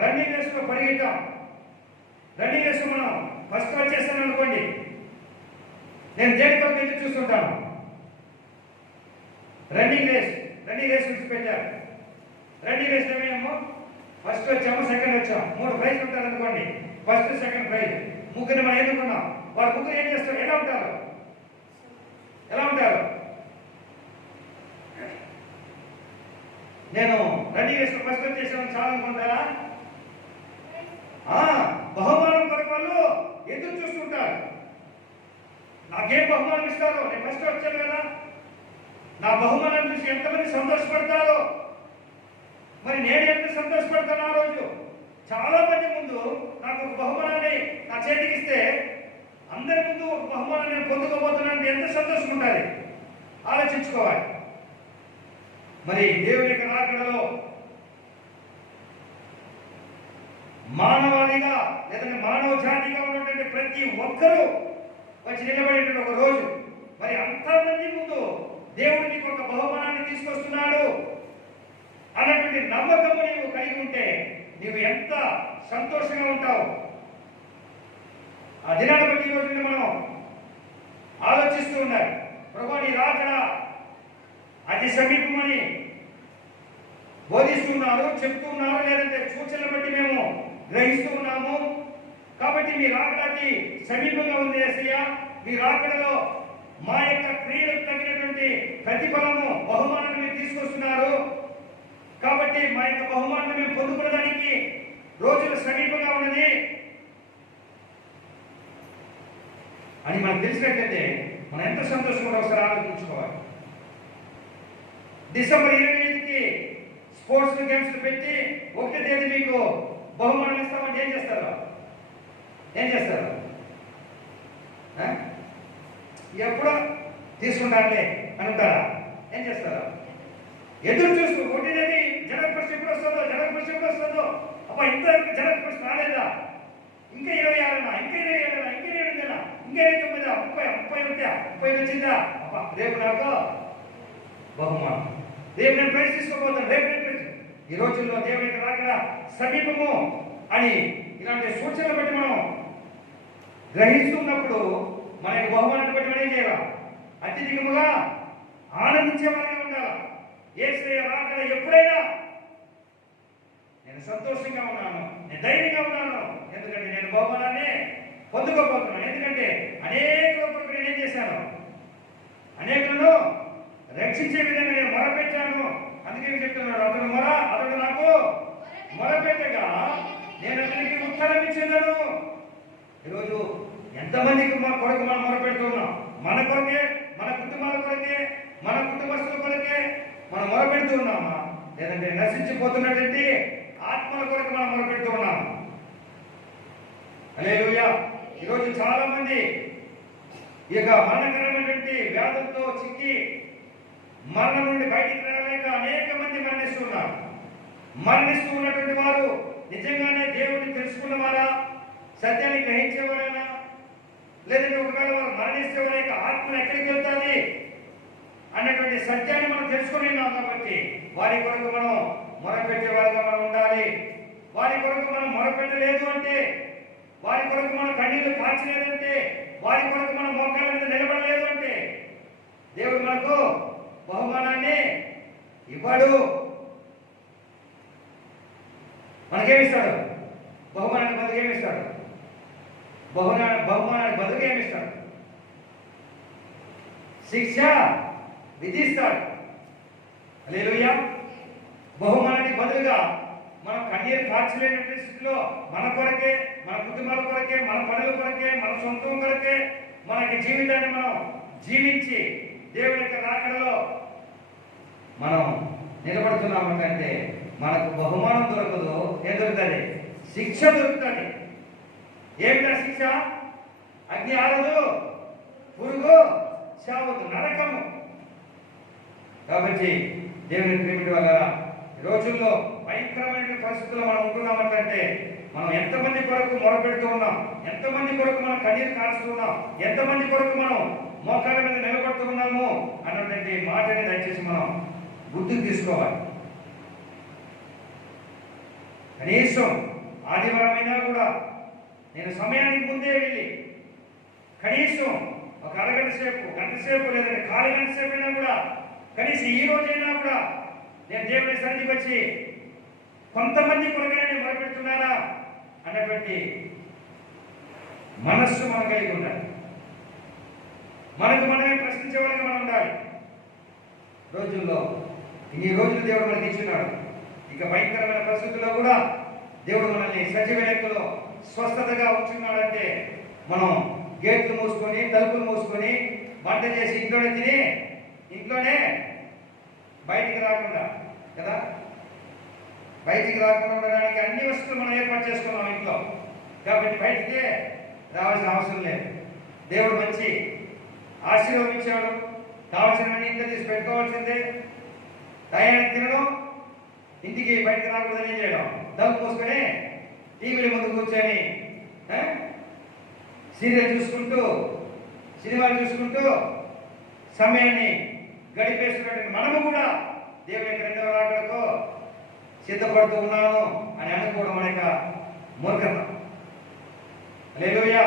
రన్నింగ్ రేస్లో పరిగెట్టాం. రన్నింగ్ రేస్లో మనం ఫస్ట్ వచ్చేస్తాను అనుకోండి, నేను దేని కొరకు ఎదురు చూస్తుంటాను? రన్నింగ్ రేస్ విడిచిపెట్టారు. రన్నింగ్ రేస్ ఏమేమో ఫస్ట్ వచ్చాము, సెకండ్ వచ్చాము, 3 ప్రైజ్లు ఉంటారు అనుకోండి. First, second prize. ముగ్గురిని మనం ఎన్నుకున్నాం. వారు ముగ్గురు ఏం చేస్తారు? ఎలా ఉంటారు? నేను రన్నింగ్ రేస్లో ఫస్ట్ వచ్చేసాను చాలా అనుకుంటారా? ఎదురు చూస్తుంటారు. నాకేం బహుమానం ఇస్తారో, నేను ఫస్ట్ వచ్చాను కదా, నా బహుమానం చూసి ఎంతమంది సంతోషపడతారో, మరి నేను ఎంత సంతోషపడతాను. ఆ రోజు చాలా మంది ముందు నాకు ఒక బహుమానాన్ని నా చేతికి ఇస్తే, అందరి ముందు ఒక బహుమానం నేను పొందుకోబోతున్నాను, ఎంత సంతోషం ఉండాలి ఆలోచించుకోవాలి. మరి దేవుని యొక్క రాకడలో మానవాళిగా లేదంటే మానవ జాతిగా ఉన్నటువంటి ప్రతి ఒక్కరూ వచ్చి నిలబడేటువంటి ఒక రోజు. మరి అంతమంది ముందు దేవుడు నీకు ఒక బహుమానాన్ని తీసుకొస్తున్నాడు అన్నటువంటి నమ్మకము నీవు కలిగి ఉంటే నీవు ఎంత సంతోషంగా ఉంటావు. ఆ దినాన్ని బట్టి ఈ రోజు మనం ఆలోచిస్తూ ఉండాలి. ప్రభువా నీ రాకడ అతి సమీపమని బోధిస్తున్నారు, చెప్తున్నారు, లేదంటే సూచనలు బట్టి మేము గ్రహిస్తూ ఉన్నాము. కాబట్టి మీ రాకడకి సమీపంగా ఉంది యేసయ్య. మీ రాకడలో మా యొక్క క్రియలకు తగినటువంటి ప్రతిఫలము, బహుమానాన్ని మీరు తీసుకొస్తున్నారు. కాబట్టి మా యొక్క బహుమానాన్ని మేము పొందుకోవడానికి రోజులు సమీపంగా ఉన్నది అని మనకు తెలిసినట్లయితే మనం ఎంత సంతోషంగా ఒకసారి ఆలోచించుకోవాలి. డిసెంబర్ 25కి స్పోర్ట్స్ గేమ్స్ పెట్టి 1వ తేదీ మీకు బహుమానం ఇస్తామంటే ఏం చేస్తారు? ఎప్పుడో తీసుకుంటారులే అనుకుంటారా? ఏం చేస్తారు? ఎదురు చూస్తూ 1వ తేదీ జనవరి 1 ఎప్పుడు వస్తుందో, అబ్బా ఇంత జనవరి 1 రాలేదా, ఇంకా 26 ఇంకా 27 ఇంకా 28 ఇంకా 29 30 వచ్చిందా, అబ్బా రేపు నాకు బహుమానం, రేపు నేను ప్రైజ్ తీసుకోబోతాను, రేపు నేను ప్రైజ్. ఈ రోజుల్లో దేవునికి రాకడ సమీపము అని ఇలాంటి సూచనలు బట్టి మనం గ్రహిస్తున్నప్పుడు మనకి బహుమానాన్ని బట్టి మనం ఏం చేయాలి? అత్యధికముగా ఆనందించే వారిగా ఉండాలి. యేసయ్య రాకడ ఎప్పుడైనా నేను సంతోషంగా ఉన్నాను, నేను ధైర్యంగా ఉన్నాను, ఎందుకంటే నేను బహుమానాన్ని పొందుకోబోతున్నాను. ఎందుకంటే అనేకుల కొరకు నేను ఏం చేశాను? అనేకులను రక్షించే విధంగా నేను మొరపెట్టాను. అందుకే చెప్తున్నాడు, అతడు నాకు మొరపెట్టగా నేను అతనికి ఉత్తరం ఇచ్చేదాను. ఈరోజు ఎంతమందికి మా కొరకు మనం మొరపెడుతున్నాం? మన కొరకే, మన కుటుంబాల కొరకే, మన కుటుంబస్తుల కొరకే మనం మొరపెడుతూ ఉన్నామా? లేదంటే నశించిపోతున్నటువంటి ఆత్మల కొరకు మనం మొరపెడుతూ ఉన్నాము? హల్లెలూయా. ఈరోజు చాలా మంది ఈ యొక్క మరణకరమైనటువంటి వ్యాధులతో చిక్కి మరణం నుండి బయటికి రాలేక అనేక మంది మరణిస్తున్నారు. మరణిస్తూ ఉన్నటువంటి వారు నిజంగానే దేవుడిని తెలుసుకున్నవారా, సత్యాన్ని గ్రహించేవారైనా, లేదంటే ఒకవేళ వారు మరణిస్తే వారి యొక్క ఆత్మను ఎక్కడికి వెళ్తాది అన్నటువంటి సత్యాన్ని మనం తెలుసుకుని ఉన్నాం. కాబట్టి వారి కొరకు మనం మొరపెట్టే వారిగా మనం ఉండాలి. వారి కొరకు మనం మొరపెట్టలేదు అంటే, వారి కొరకు మనం కన్నీళ్లు కాచలేదంటే, వారి కొరకు మనం మోకాళ్ళ మీద నిలబడలేదు అంటే దేవుడు మనకు బహుమానాన్ని ఇవ్వడు. మనకేమిస్తాడు? బహుమానానికి బదులు ఏమిస్తాడు? బహుమానానికి బదులు ఏమిస్తాడు? శిక్ష విధిస్తాడు. హల్లెలూయా. బహుమానానికి బదులుగా మనం కన్నీరు కార్చలేనటువంటి స్థితిలో మన కొరకే, మన కుటుంబాల కొరకే, మన పనుల కొరకే, మన సొంతం కొరకే మనకి జీవితాన్ని మనం జీవించి దేవుని యొక్క రాకడలో మనం నిలబడుతున్నామంటే మనకు బహుమానం దొరకదు. ఏం దొరుకుతుంది? శిక్ష దొరుకుతుంది. ఏమిటా శిక్ష? అగ్ని ఆరదు, పురుగు చావదు, నరకము. కాబట్టి దేవుని ప్రేమిటి వల్ల ఈ రోజుల్లో భయంకరమైన పరిస్థితుల్లో మనం ఉంటున్నామంటే మనం ఎంతమంది కొరకు మొరపెడుతూ ఉన్నాం, ఎంతమంది కొరకు మనం కన్నీరు కారుస్తున్నాం, ఎంతమంది కొరకు మనం మోకాళ్ళ మీద నిలబడుతూ ఉన్నాము అన్నటువంటి మాటని దయచేసి మనం గుర్తుకు తీసుకోవాలి. కనీసం ఆదివారం అయినా కూడా నేను సమయానికి ముందే వెళ్ళి కనీసం ఒక అరగంట సేపు, గంట సేపు, లేదంటే కాలు గంట సేపు అయినా కూడా కనీసం ఈ రోజైనా కూడా నేను దేవుని సన్నిధికి వచ్చి కొంతమంది కొరకైనా నేను మొరపెడుతున్నానా అన్నటువంటి మనస్సు మనం కలిగి ఉండాలి. మనకు మనమే ప్రశ్నించే వాళ్ళగా మనం ఉండాలి. రోజుల్లో ఇన్ని రోజులు దేవుడు మనకి ఇచ్చినాడు. ఇక భయంకరమైన పరిస్థితుల్లో కూడా దేవుడు మనల్ని సజీవ లెక్కలో స్వస్థతగా ఉంచున్నాడంటే మనం గేట్లు మూసుకొని తలుపులు మూసుకొని వంట చేసి ఇంట్లోనే తిని ఇంట్లోనే బయటికి రాకుండా కదా, బయటికి రాకుండా ఉండడానికి అన్ని వస్తువులు మనం ఏర్పాటు చేసుకున్నాం ఇంట్లో. కాబట్టి బయటికి రావాల్సిన అవసరం లేదు. దేవుడు మంచి ఆశీర్వాదం ఇచ్చాడు. కావాల్సినవన్నీ ఇంట్లో తీసి పెట్టుకోవాల్సిందే. టయానికి తినడం, ఇంటికి బయటకు రాకూడదని చేయడం, తలుపు మూసుకొని టీవీల ముందు కూర్చొని సీరియల్ చూసుకుంటూ సినిమాలు చూసుకుంటూ సమయాన్ని గడిపేస్తున్నట్టు మనము కూడా దేవుని యొక్క రెండవ రాకడకు సిద్ధపడుతూ ఉన్నాను అని అనుకోవడం మన యొక్క మూర్ఖత. హల్లెలూయా.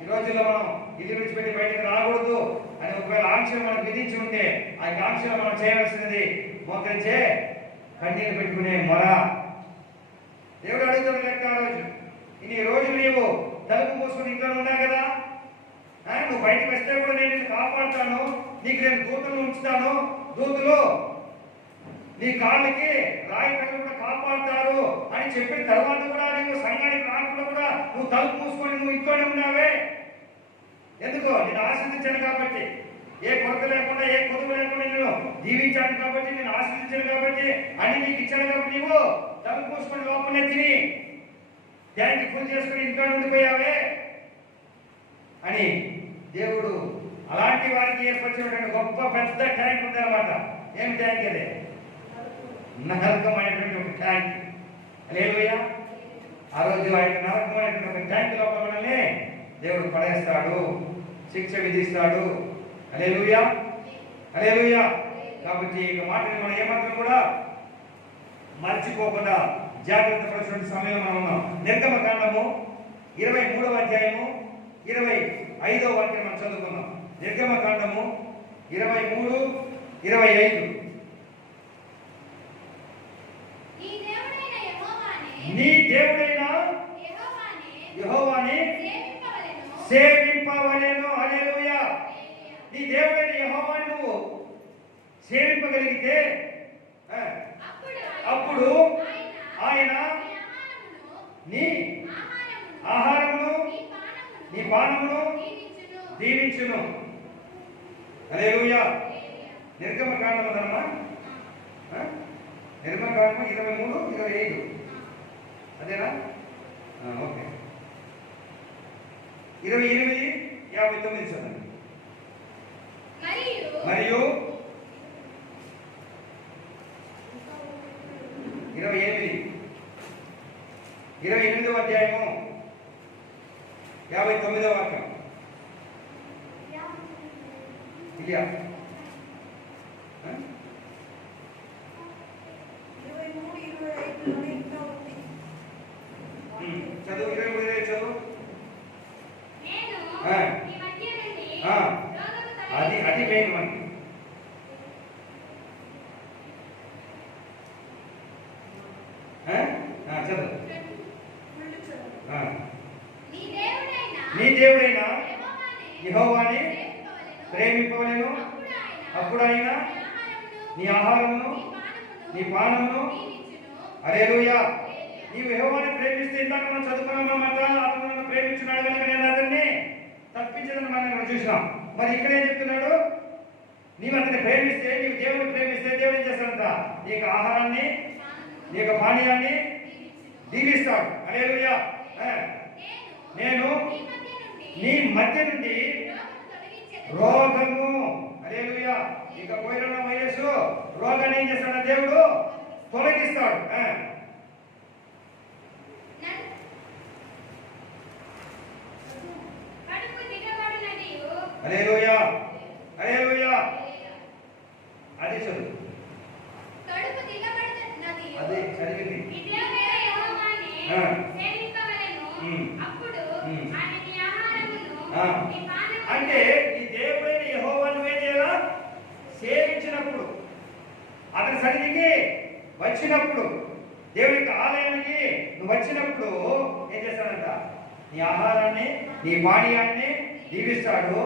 ఈ రోజుల్లో మనం ఇల్లు విడిచిపెట్టి బయటకు రాకూడదు అని ఒకవేళ ఆంక్షలు మనకు విధించి ఉంటే ఆ ఆంక్షలు మనం చేయవలసినది మోకరించే కన్నీరు పెట్టుకునే మొర. దేవుడు అడుగుతాడు లెక్క ఆ రోజు, ఇన్ని రోజులు నీవు తలుపు మూసుకుని ఇంట్లో ఉన్నావు కదా, నువ్వు బయటకు వస్తే కూడా నేను నిన్ను కాపాడుతాను, నీకు నేను దూతలను ఉంచుతాను, దూతలు నీ కాళ్ళకి రాయి తగిలి కూడా కాపాడుతారు అని చెప్పిన తర్వాత కూడా నీవు సంఘానికి రాకుండా కూడా నువ్వు తలుపు మూసుకొని నువ్వు ఇంట్లోనే ఉన్నావే. ఎందుకో నేను ఆశీర్వదించాను కాబట్టి, ఏ కొరత లేకుండా ఏ కొదువు లేకుండా నేను జీవించాను కాబట్టి, నేను ఆశీర్వదించాను కాబట్టి, అన్ని నీకు ఇచ్చాను కాబట్టి నీవు తలుపు మూసుకొని లోపలనే తిని ట్యాంక్ ఫుల్ చేసుకుని ఇంట్లో ఉండిపోయావే అని దేవుడు అలాంటి వారికి ఏర్పరిచినటువంటి గొప్ప పెద్ద ట్యాంక్ ఉందన్నమాట. ఏం ట్యాంక్ అదే? నరకమైనటువంటి ఒక ట్యాంక్. హల్లెలూయా. ఆ రోజు ఆయన నరకమైనటువంటి ఒక ట్యాంక్ లోపల మనల్ని దేవుడు పడేస్తాడు, శిక్ష విధిస్తాడు. హల్లెలూయా, హల్లెలూయా. కాబట్టి ఈ మాటని మనం ఏమాత్రం కూడా మర్చిపోకుండా జాగ్రత్త పడుతున్న సమయంలో మనం ఉన్నాం. నిర్గమకాండము 23వ అధ్యాయము 25వ వాక్యం మనం చదువుకున్నాం. నిర్గమకాండము 23, 25. నీ దేవుడైన యెహోవాని సేవింపవలెను. హల్లెలూయా. నీ దేవుడైన యెహోవాని నువ్వు సేవింపగలిగితే అప్పుడు ఆయన నీ ఆహారమును నీ పానమును దీవించును. హల్లెలూయా. నిర్గమకాండము ధర్మా, నిర్గమకాండము 23, 25 అదేనా? ఓకే. 28, 59 చదవండి. మరియు 28వ అధ్యాయము 59వ వాక్యం. ఇలియా చదువు. 23, 25 చదువు. అది మెయిన్ మనకి. చదువు. నీ దేవుడైన యెహోవాని ప్రేమింపవలెను. అప్పుడు ఆయన నీ ఆహారమును నీ పానమును. హల్లెలూయా. నీవు యెహోవాని ప్రేమిస్తే ఇందాక మనం చదువుకున్నామన్నమాట. అతను నన్ను ప్రేమించున్నాడు కనుక నేను అతన్ని తప్పించదని మనం చూసినాం. మరి ఇక్కడ ఏం చెప్తున్నాడు? నీవు అతన్ని ప్రేమిస్తే, నీవు దేవుడిని ప్రేమిస్తే దేవుడు ఏం చేస్తాడంట? నీ యొక్క ఆహారాన్ని నీ యొక్క పానీయాన్ని దీవిస్తాడు. హల్లెలూయా. నేను నీ మధ్య నుండి రోగము, హల్లెలూయా, ఇక పోయిన వయస్సు రోగాన్ని ఏం చేస్తాడు? దేవుడు తొలగిస్తాడు. హల్లెలూయా, హల్లెలూయా. అది చదువు. అది చదివింది. అంటే ఈ దేవుడైన యెహోవాను ఏం చేయాలా? సేవించినప్పుడు, అతని సన్నిధికి వచ్చినప్పుడు, దేవుని యొక్క ఆలయానికి నువ్వు వచ్చినప్పుడు ఏం చేస్తాడంట? నీ ఆహారాన్ని నీ పానీయాన్ని దీవిస్తాడు.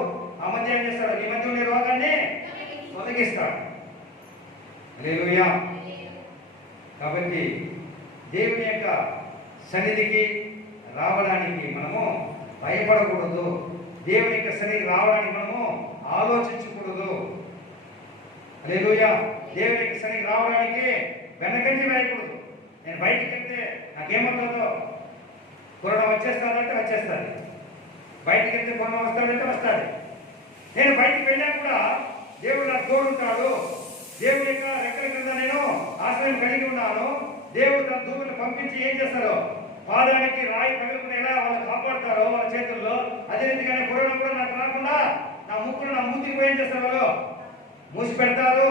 ఆ మధ్య ఏం చేస్తాడు? నీ మధ్య ఉండే రోగాన్ని తొలగిస్తాడు. హల్లెలూయా. కాబట్టి దేవుని యొక్క సన్నిధికి రావడానికి మనము భయపడకూడదు. దేవుని యొక్క సన్నిధికి రావడానికి మనము ఆలోచించకూడదు. హల్లెలూయా. దేవుని యొక్క సన్నిధికి రావడానికి వెనకంజి వేయకూడదు. నేను బయటికి వెళ్తే నాకేమవుతుందో, కరోనా వచ్చేస్తాదంటే వచ్చేస్తుంది, బయటికి వెళ్తే కరోనా వస్తాడంటే వస్తుంది. నేను బయటికి వెళ్ళా కూడా దేవుడు నాకు తోడుంటాడు. దేవుడి యొక్క రెక్కల కింద నేను ఆశ్రయం కలిగి ఉన్నాను. దేవుడు తన దూతలను పంపించి ఏం చేస్తారో, పాదానికి రాయి తగలకుండా ఎలా వాళ్ళు కాపాడుతారో వాళ్ళ చేతుల్లో, అదే రీతిగానే కరోనా కూడా నాకు రాకుండా నా ముక్కును నా మూతికి ఏం చేస్తారు, వాళ్ళు మూసి పెడతారు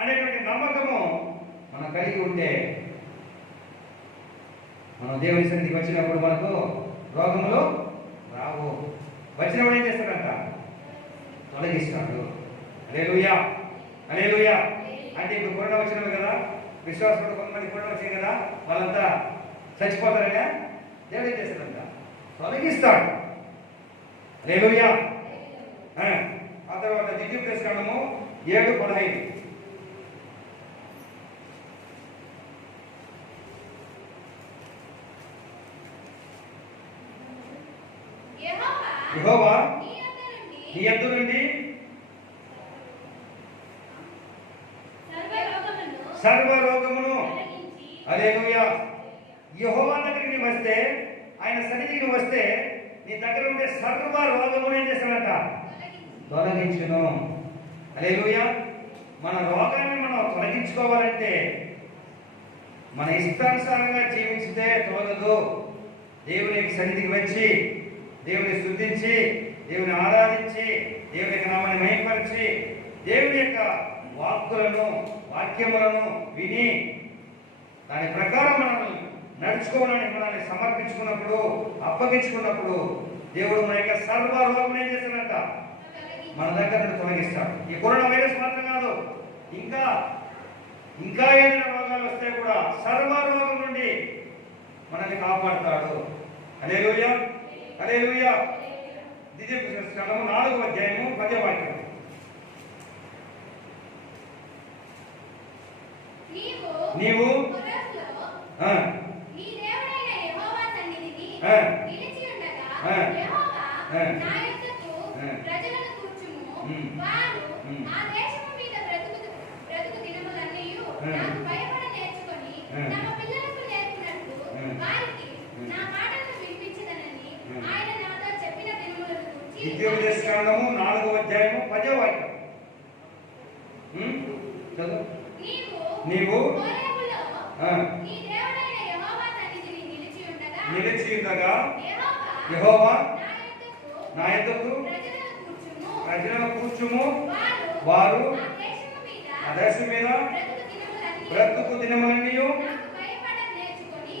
అనేటువంటి నమ్మకము మనం కలిగి ఉంటే, మనం దేవుని సన్నిధికి వచ్చినప్పుడు మనకు రోగములు రావు. వచ్చినప్పుడు ఏం చేస్తాడంట, తొలగిస్తాడు. హల్లెలూయా, హల్లెలూయా. అంటే ఇప్పుడు కరోనా వచ్చినప్పుడు కదా, విశ్వాసంలో కొంతమంది కరోనా వచ్చింది కదా, వాళ్ళంతా చచ్చిపోతారనే దేవుడు ఏం చేస్తాడంట, తొలగిస్తాడు. హల్లెలూయా. ఆ తర్వాత ద్వితీయోపదేశకాండము 7:15. యెహోవా నీ యొద్ద నుండి సర్వ రోగమును, హల్లెలూయా, యెహోవా దగ్గరికి వస్తే, ఆయన సన్నిధికి వస్తే నీ దగ్గర ఉండే సర్వ రోగమును ఏం చేస్తాడంట, తొలగించును. హల్లెలూయా. మన రోగాన్ని మనం తొలగించుకోవాలంటే మన ఇష్టానుసారంగా జీవించితే తోలదు. దేవుని సన్నిధికి వచ్చి దేవుని స్తుతించి, దేవుని ఆరాధించి, దేవుని యొక్క నామాన్ని మహిమపరిచి, దేవుని యొక్క వాక్యములను విని దాని ప్రకారం మనం నడుచుకోవాలని మనల్ని సమర్పించుకున్నప్పుడు, అప్పగించుకున్నప్పుడు దేవుడు మన యొక్క సర్వ రోగం ఏం చేస్తాడంట, మన దగ్గర నుండి తొలగిస్తాడు. ఈ కరోనా వైరస్ మాత్రం కాదు, ఇంకా ఏదైనా రోగాలు వస్తే కూడా సర్వ రోగం నుండి మనల్ని కాపాడుతాడు. హల్లెలూయా, హల్లెలూయా. ద్వితీయోపదేశకాండము 4:10. నీవు ద్వితీయోపదేశకాండము 4:10. చదువు. నీవు నిలిచి ఉండగా యెహోవా నా యొద్దకు ప్రజలను కూర్చుము, వారు ఆ దేశం మీద బ్రతుకు దినములన్నీ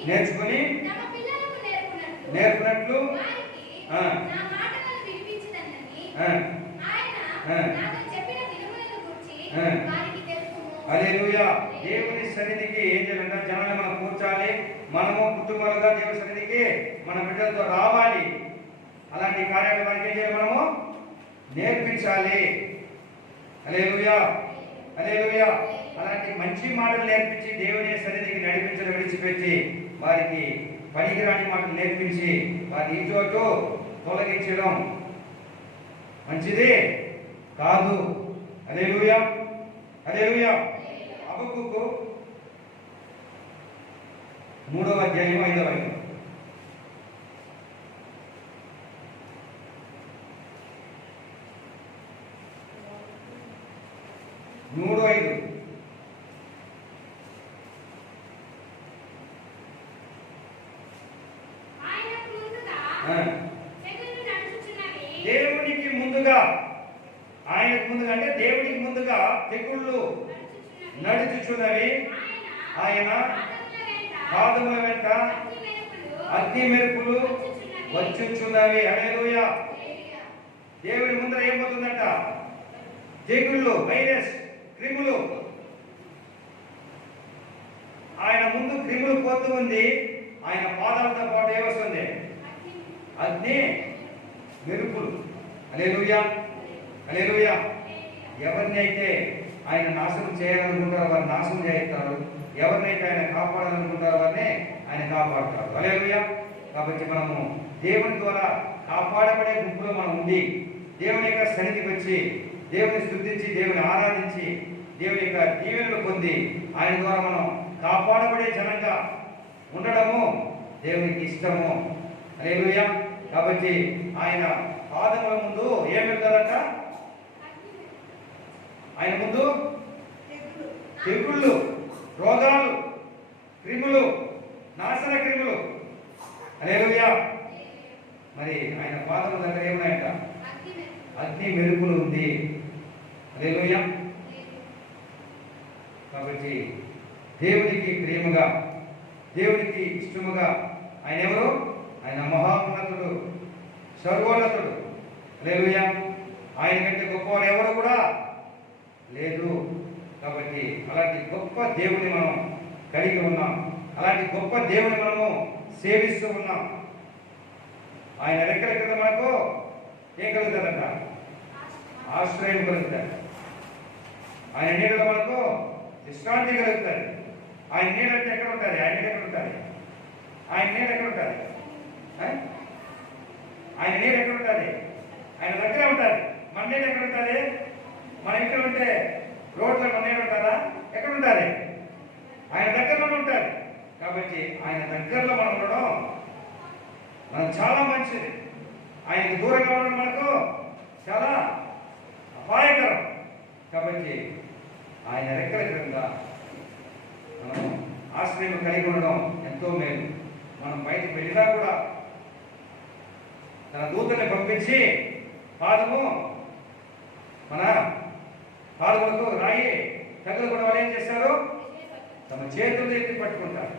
నేర్చుకుని నేర్పినట్లు హల్లెలూయా. దేవుని సన్నిధికి ఏం చేయాలంటే జనాలు మనం కూర్చాలి, మనము కుటుంబాలుగా దేవుని సన్నిధికి మన బిడ్డలతో రావాలి. అలాంటి కార్యాలు మనకి ఏం చేయాలి, మనము నేర్పించాలి. హల్లెలూయా, హల్లెలూయా. అలాంటి మంచి మాటలు నేర్పించి దేవుని సన్నిధికి నడిపించడం విడిచిపెట్టి వారికి పనికిరాని మాటలు నేర్పించి వారి ఈ చోటు తొలగించడం మంచిది కాదు. హల్లెలూయా, హల్లెలూయా. హబక్కూకు 3:5. 3:5. దేవునికి ముందుగా, ఆయనకు ముందుగా అంటే దేవునికి ముందుగా తెగుళ్ళు నడుచుచున్నవి, ఆయన పాదముల వెంట అగ్ని మెరుపులు వచ్చుచున్నవి. హల్లెలూయా. దేవుని ముందర ఏమవుతుందంట, తెగుళ్ళు, వైరస్, క్రిములు. ఆయన ముందు క్రిములు పోతూ ఉంది, ఆయన పాదాలతో పాటు ఏమొస్తుంది, అగ్ని మెరుపులు. హల్లెలూయా, హల్లెలూయా. ఎవరినైతే ఆయన నాశనం చేయాలనుకుంటారో వారిని నాశనం చేస్తారు, ఎవరినైతే ఆయన కాపాడాలనుకుంటారో వారిని ఆయన కాపాడుతారు. హల్లెలూయా. కాబట్టి మనము దేవుని ద్వారా కాపాడబడే గుంపులో మనం ఉండి దేవుని యొక్క సన్నిధికి వచ్చి దేవుని స్తుతించి దేవుని ఆరాధించి దేవుని యొక్క దీవెనలు పొంది ఆయన ద్వారా మనం కాపాడబడే జనంగా ఉండడము దేవునికి ఇష్టము. హల్లెలూయా. కాబట్టి ఆయన పాదముల ముందు ఏం పెడతారట? ఆయన ముందు తెగుళ్ళు, రోగాలు, క్రిములు, నాశన క్రిములు. హల్లెలూయా. మరి ఆయన పాదముల దగ్గర ఏమున్నాయంట? అగ్ని మెరుపులు ఉంది. హల్లెలూయా. కాబట్టి దేవునికి ప్రేమగా, దేవునికి ఇష్టముగా ఆయన ఎవరు? ఆయన మహోన్నతుడు, సర్వోన్నతుడు. హల్లెలూయా. ఆయన కంటే గొప్పవాడు ఎవరు కూడా లేదు. కాబట్టి అలాంటి గొప్ప దేవుని మనం కలిగి ఉన్నాం. అలాంటి గొప్ప దేవుని మనము సేవిస్తూ ఉన్నాం. ఆయన రెక్కల కింద మనకు ఏం కలుగుతుందంట? ఆశ్రయం కలుగుతాడు. ఆయన నీడలో మనకు విశ్రాంతి కలుగుతుంది. ఆయన నీడ అంటే ఎక్కడ ఉంటుంది? ఆయన నీడ ఎక్కడ ఉంటుంది? ఆయన నీడ ఎక్కడ ఉంటుంది? ఆయన నీడ ఎక్కడ ఉంటుంది? ఆయన దగ్గర ఉంటుంది. మన నీడ ఎక్కడ ఉంటుంది? మన ఇంట్లో ఉంటే రోడ్లో మన నీడ ఉంటారా? ఎక్కడ ఉంటుంది? ఆయన దగ్గరలో ఉంటుంది. కాబట్టి ఆయన దగ్గరలో మనం ఉండడం మనకు చాలా మంచిది. ఆయనకు దూరంగా ఉండడం మనకు చాలా అపాయకరం. కాబట్టి ఆయన రెక్కల క్రింద మనం ఆశ్రయం కలిగి ఉండడం ఎంతో మేలు. మనం బయటకు వెళ్ళినా కూడా తన దూతని పంపించి మన పాదములకు రాయి తగులుకున్న వాళ్ళు ఏం చేస్తారు? తమ చేతులు ఎత్తి పట్టుకుంటారు.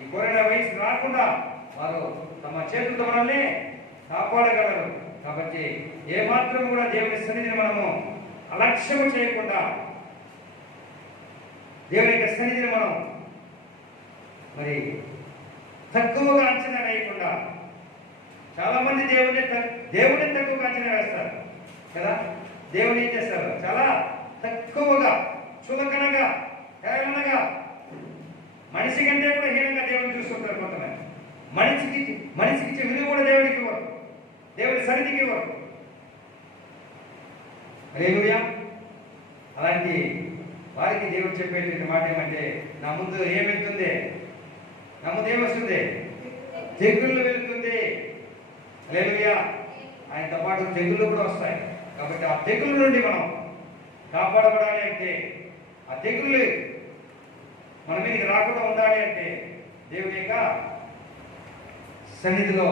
ఈ కరోనా వైరస్ రాకుండా వారు తమ చేతులతో మనల్ని కాపాడగలరు. కాబట్టి ఏమాత్రం కూడా దేవుని సన్నిధిని మనము అలక్ష్యము చేయకుండా, దేవుని యొక్క సన్నిధిని మనం మరి తక్కువగా అంచనా వేయకుండా, చాలా మంది దేవుని తక్కువగా అంచనా వేస్తారు కదా. దేవుని ఏం చేస్తారు? చాలా తక్కువగా, చులకనగా, హేళనగా, మనిషి కంటే కూడా హీనంగా దేవుని చూస్తుంటారు కొంతమంది. మనిషికి ఇచ్చే విలువ కూడా దేవునికి ఇవ్వరు, దేవుని సన్నిధికి ఇవ్వరు. హల్లెలూయా. అలాంటి వారికి దేవుడు చెప్పేటువంటి మాట ఏమంటే, నా ముందు ఏం వెళ్తుంది? నా ముందు ఏమొస్తుంది? తెగుళ్ళు వెళ్తుంది. హల్లెలూయా. ఆయనతో పాటు తెగుళ్ళు కూడా వస్తాయి. కాబట్టి ఆ తెగుళ్ళ నుండి మనం కాపాడబడాలి అంటే, ఆ తెగుళ్ళు మన మీదకి రాకుండా ఉండాలి అంటే, దేవుని యొక్క సన్నిధిలో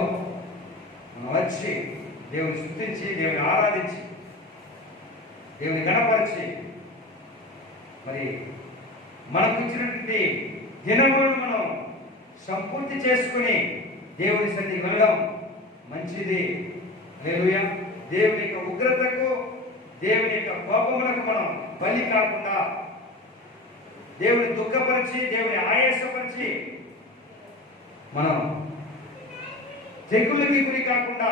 మనం వచ్చి దేవుని స్తుతించి, దేవుని ఆరాధించి, దేవుని గణపరిచి, మరి మనకు ఇచ్చినటువంటి దినములను మనం సంపూర్తి చేసుకుని దేవుని సన్నిధికి వెళ్ళడం మంచిది. హల్లెలూయా. దేవుని యొక్క ఉగ్రతకు, దేవుని యొక్క కోపములకు మనం బలి కాకుండా, దేవుని దుఃఖపరిచి, దేవుని ఆయాసపరిచి, మనం తెగుళ్ళకి గురి కాకుండా,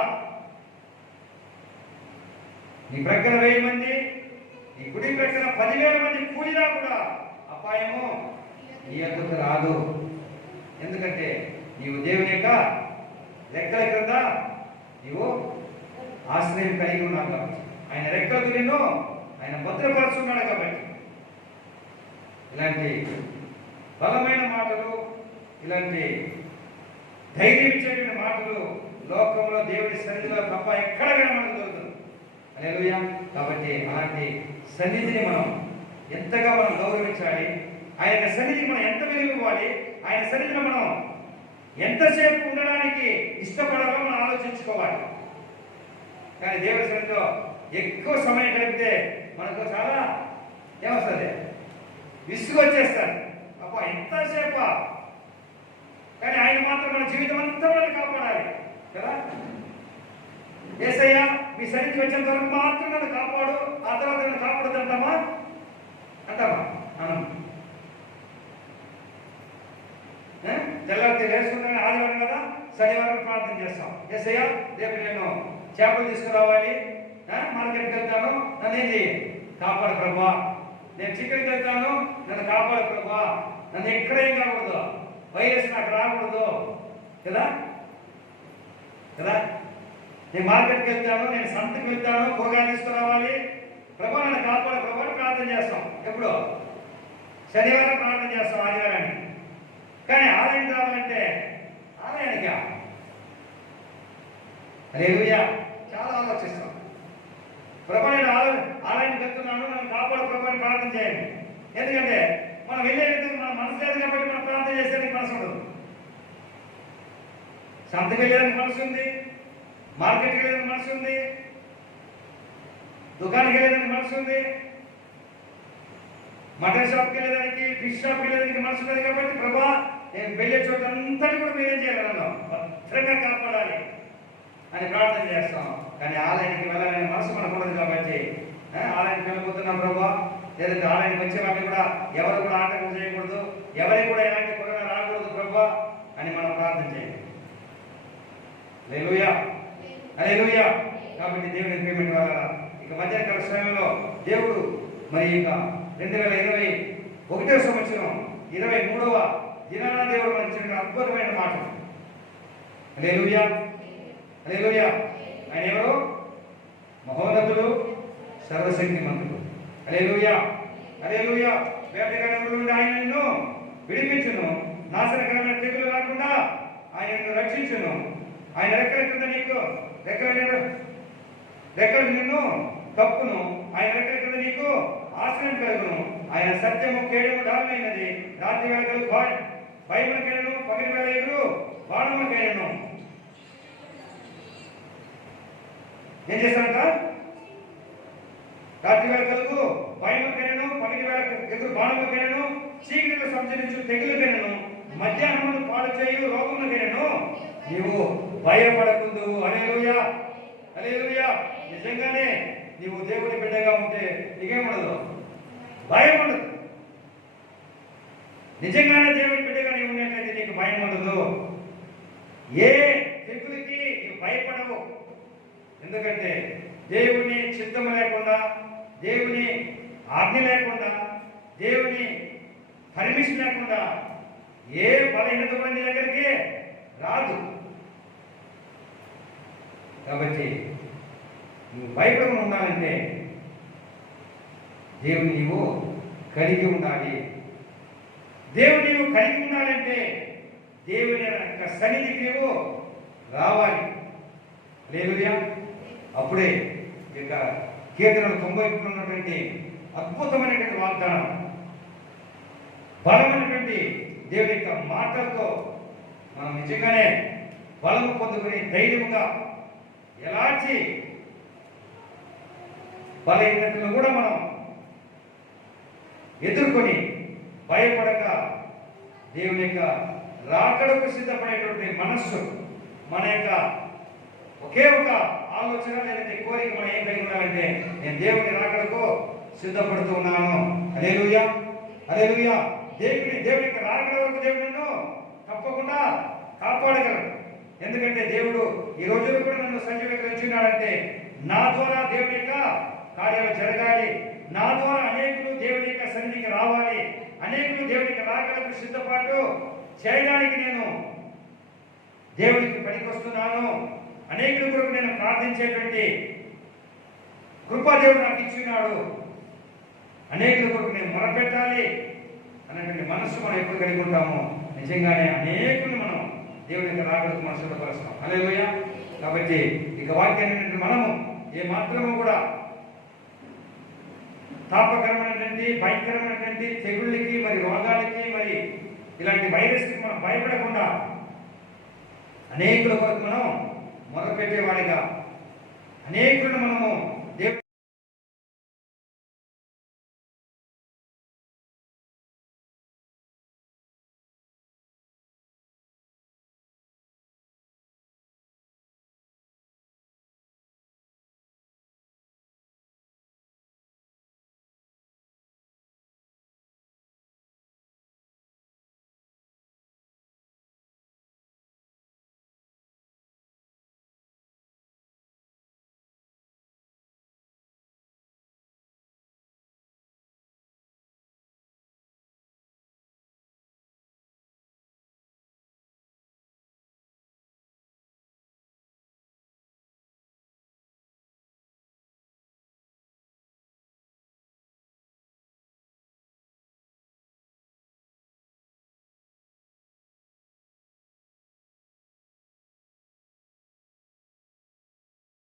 నీ ప్రక్కన 1000 మంది, నీ కుడి ప్రక్కన 10,000 మంది కూలినా కూడా అపాయము నీ యొద్దకు రాదు. ఎందుకంటే నీవు దేవుని యొక్క రెక్కల క్రింద నీవు ఆశ్రయం కలిగి ఉన్నావు కాబట్టి, ఆయన రెక్కలకు నిన్ను ఆయన భద్రపరుచున్నాడు కాబట్టి. ఇలాంటి బలమైన మాటలు, ఇలాంటి ధైర్యం ఇచ్చేటువంటి మాటలు లోకంలో దేవుడి సన్నిధిలో తప్ప ఎక్కడ మనకు దొరుకుతుంది. హల్లెలూయా. కాబట్టి అలాంటి సన్నిధిని మనం ఎంతగా మనం గౌరవించాలి, ఆయన సన్నిధికి మనం ఎంత విలువ ఇవ్వాలి, ఆయన సన్నిధిలో మనం ఎంతసేపు ఉండడానికి ఇష్టపడాలో మనం ఆలోచించుకోవాలి. కానీ దేవుడి సన్నిధిలో ఎక్కువ సమయం గడిపితే మనకు చాలా ఏమొస్తుంది? విసుగు వచ్చేస్తారు. అబ్బా ఎంతసేపా. కానీ ఆయన మాత్రం మన జీవితం అంతా మనం కాపాడాలి కదా. యేసయ్య మీ సన్నిధికి వచ్చేంత వరకు మాత్రం నన్ను కాపాడు, ఆ తర్వాత నన్ను కాపాడదు అంటామా? మనం తెల్లారితే లేచుకుంటానే ఆదివారం కదా, శనివారం ప్రార్థన చేస్తాం. యేసయ్య రేపు నేను చేపలు తీసుకురావాలి, మార్కెట్కి వెళ్తాను, నన్ను ఏంటి కాపాడు ప్రభా. నేను చికెన్కి వెళ్తాను, నన్ను కాపాడు ప్రభా. నన్ను ఎక్కడేం కాకూడదు, వైరస్ నాకు రాకూడదు కదా. కదా. నేను మార్కెట్కి వెళ్తాను, నేను సంతకి వెళ్తాను, కూరగాయలు తీసుకురావాలి, ప్రభా నన్ను కాపాడు ప్రభా ప్రార్థన చేస్తాం. ఎప్పుడు శనివారం ప్రార్థన చేస్తాం, ఆదివారానికి. కానీ ఆలయానికి రావాలంటే ఆలయానికా? హల్లెలూయా. చాలా ఆలోచిస్తాం. ప్రభా నేను ఆలయానికి వెళ్తున్నాను, నన్ను కాపాడు ప్రభా అని ప్రార్థన చేయండి. ఎందుకంటే మనం వెళ్ళేందుకు మన మనసు లేదు కాబట్టి మనం ప్రార్థన చేసేందుకు మనసు ఉండదు. సంతకి వెళ్ళేదానికి మనసు ఉంది, మార్కెట్కి వెళ్ళేదానికి మనసు ఉంది, దుకాణానికి వెళ్ళేదానికి మనసు ఉంది, మటన్ షాప్కి వెళ్ళేదానికి, ఫిష్ షాప్కి వెళ్ళేదానికి మనసు ఉంది. కాబట్టి ప్రభా నేను వెళ్ళే చోట అంతటి కూడా మీరేం చేయాలి, నన్ను భద్రంగా కాపాడాలి అని ప్రార్థన చేస్తాం. కానీ ఆలయానికి వెళ్ళాలనే మనసు మనకు ఉండదు. కాబట్టి ఆలయానికి వెళ్ళిపోతున్నాం ప్రభా, లేదంటే ఆలయానికి వచ్చే వాళ్ళని కూడా ఎవరు కూడా ఆటంకం చేయకూడదు, ఎవరికి కూడా ఎలాంటి కరోనా రాకూడదు ప్రభా అని మనం ప్రార్థన చేయాలి. హల్లెలూయా, హల్లెలూయా. కాబట్టి దేవుని పేమెంట్ వల్ల ఇక మధ్యాహ్నకాల సమయంలో దేవుడు మరి ఇక 2021 సంవత్సరం 23వ దినాన దేవుడు మనకి అద్భుతమైన మాట. హల్లెలూయా, హల్లెలూయా. ఆయన ఎవరు? మహోన్నతుడు, సర్వశక్తిమంతుడు. హల్లెలూయా, హల్లెలూయా. వేటగాడముల నుండి ఆయన నిన్ను విడిపించును, నాశనకరమైన తెగులు రాకుండా ఆయన నిన్ను రక్షించును. ఆయన రెక్కల కింద నీకు రెక్కలు నిన్ను కప్పును, ఆయన రెక్కల కింద నీకు ఆశ్రయం కలుగును. ఆయన సత్యము కేడము డాలైనది, రాత్రి వేళలు భయములకైనను, పగటి వేళ ఎదురు బాణములకైనను. ఏం చేస్తానంట? రాత్రి వేళ కలుగు భయములకైనను, పగటి వేళ ఎదురు బాణములకైనను, చీకటిలో సంచరించు తెగులుకైనను, మధ్యాహ్నమును పాడు చేయు రోగములకైనను నీవు భయపడకుందు. హల్లెలూయా, హల్లెలూయా. నిజంగానే నీవు దేవుని బిడ్డగా ఉంటే నీకేముండదు, భయం ఉండదు. నిజంగానే దేవుని బిడ్డగా నీవు ఉన్నట్లయితే నీకు భయం ఉండదు. ఏ తెగులుకి నీవు భయపడవు. ఎందుకంటే దేవుని చిత్తము లేకుండా, దేవుని ఆజ్ఞ లేకుండా, దేవుని పర్మిషన్ లేకుండా ఏ బలహీనత కూడా నీ దగ్గరికి రాదు. కాబట్టి నువ్వు భయపడకుండా ఉండాలంటే దేవుని నీవు కలిగి ఉండాలి. దేవుని నీవు కలిగి ఉండాలంటే దేవుని యొక్క సన్నిధికి నీవు రావాలి. హల్లెలూయా. అప్పుడే ఇక కీర్తనలు 90 ఉన్నటువంటి అద్భుతమైనటువంటి వాగ్దానం, బలమైనటువంటి దేవుని యొక్క మాటలతో మనం నిజంగానే బలము పొందుకుని ధైర్యముగా ఎలాంటి బలహీనతలను కూడా మనం ఎదుర్కొని భయపడక దేవుని యొక్క రాకడకు సిద్ధపడేటువంటి మనస్సు, మన యొక్క ఒకే ఒక ఆలోచన లేదంటే కోరిక మనం ఏం కలిగి ఉండాలంటే నేను దేవుని రాకడకు సిద్ధపడుతూ ఉన్నాను. హల్లెలూయా, హల్లెలూయా. దేవుని యొక్క రాకడ వరకు దేవుడు నన్ను తప్పకుండా కాపాడగలడు. ఎందుకంటే దేవుడు ఈ రోజుల్లో కూడా నన్ను సంజీవించున్నాడంటే నా ద్వారా దేవుని యొక్క కార్యాలు జరగాలి, నా ద్వారా అనేకులు దేవుని యొక్క సన్నిధికి రావాలి, అనేకులు దేవుని యొక్క రాకడకు సిద్ధపాటు చేయడానికి నేను దేవునికి పనికొస్తున్నాను, అనేకుల కొరకు నేను ప్రార్థించేటువంటి కృపా దేవుడు నాకు ఇచ్చినాడు, అనేకుల కొరకు నేను మొరపెట్టాలి అనేటువంటి మనస్సు మనం ఎప్పుడు కలిగి ఉంటామో నిజంగానే అనేకులు మనం దేవుని యొక్క రాకడకు మనం సిద్ధపరుస్తాం. హల్లెలూయా. కాబట్టి ఇక వాక్యాన్ని మనము ఏ మాత్రము కూడా తాపకరమైనటువంటి భయంకరమైనటువంటి తెగుళ్ళకి మరి రోగాలకి మరి ఇలాంటి వైరస్కి మనం భయపడకుండా అనేకుల కొరకు మనం మొదలుపెట్టేవాడిగా అనేకులను మనము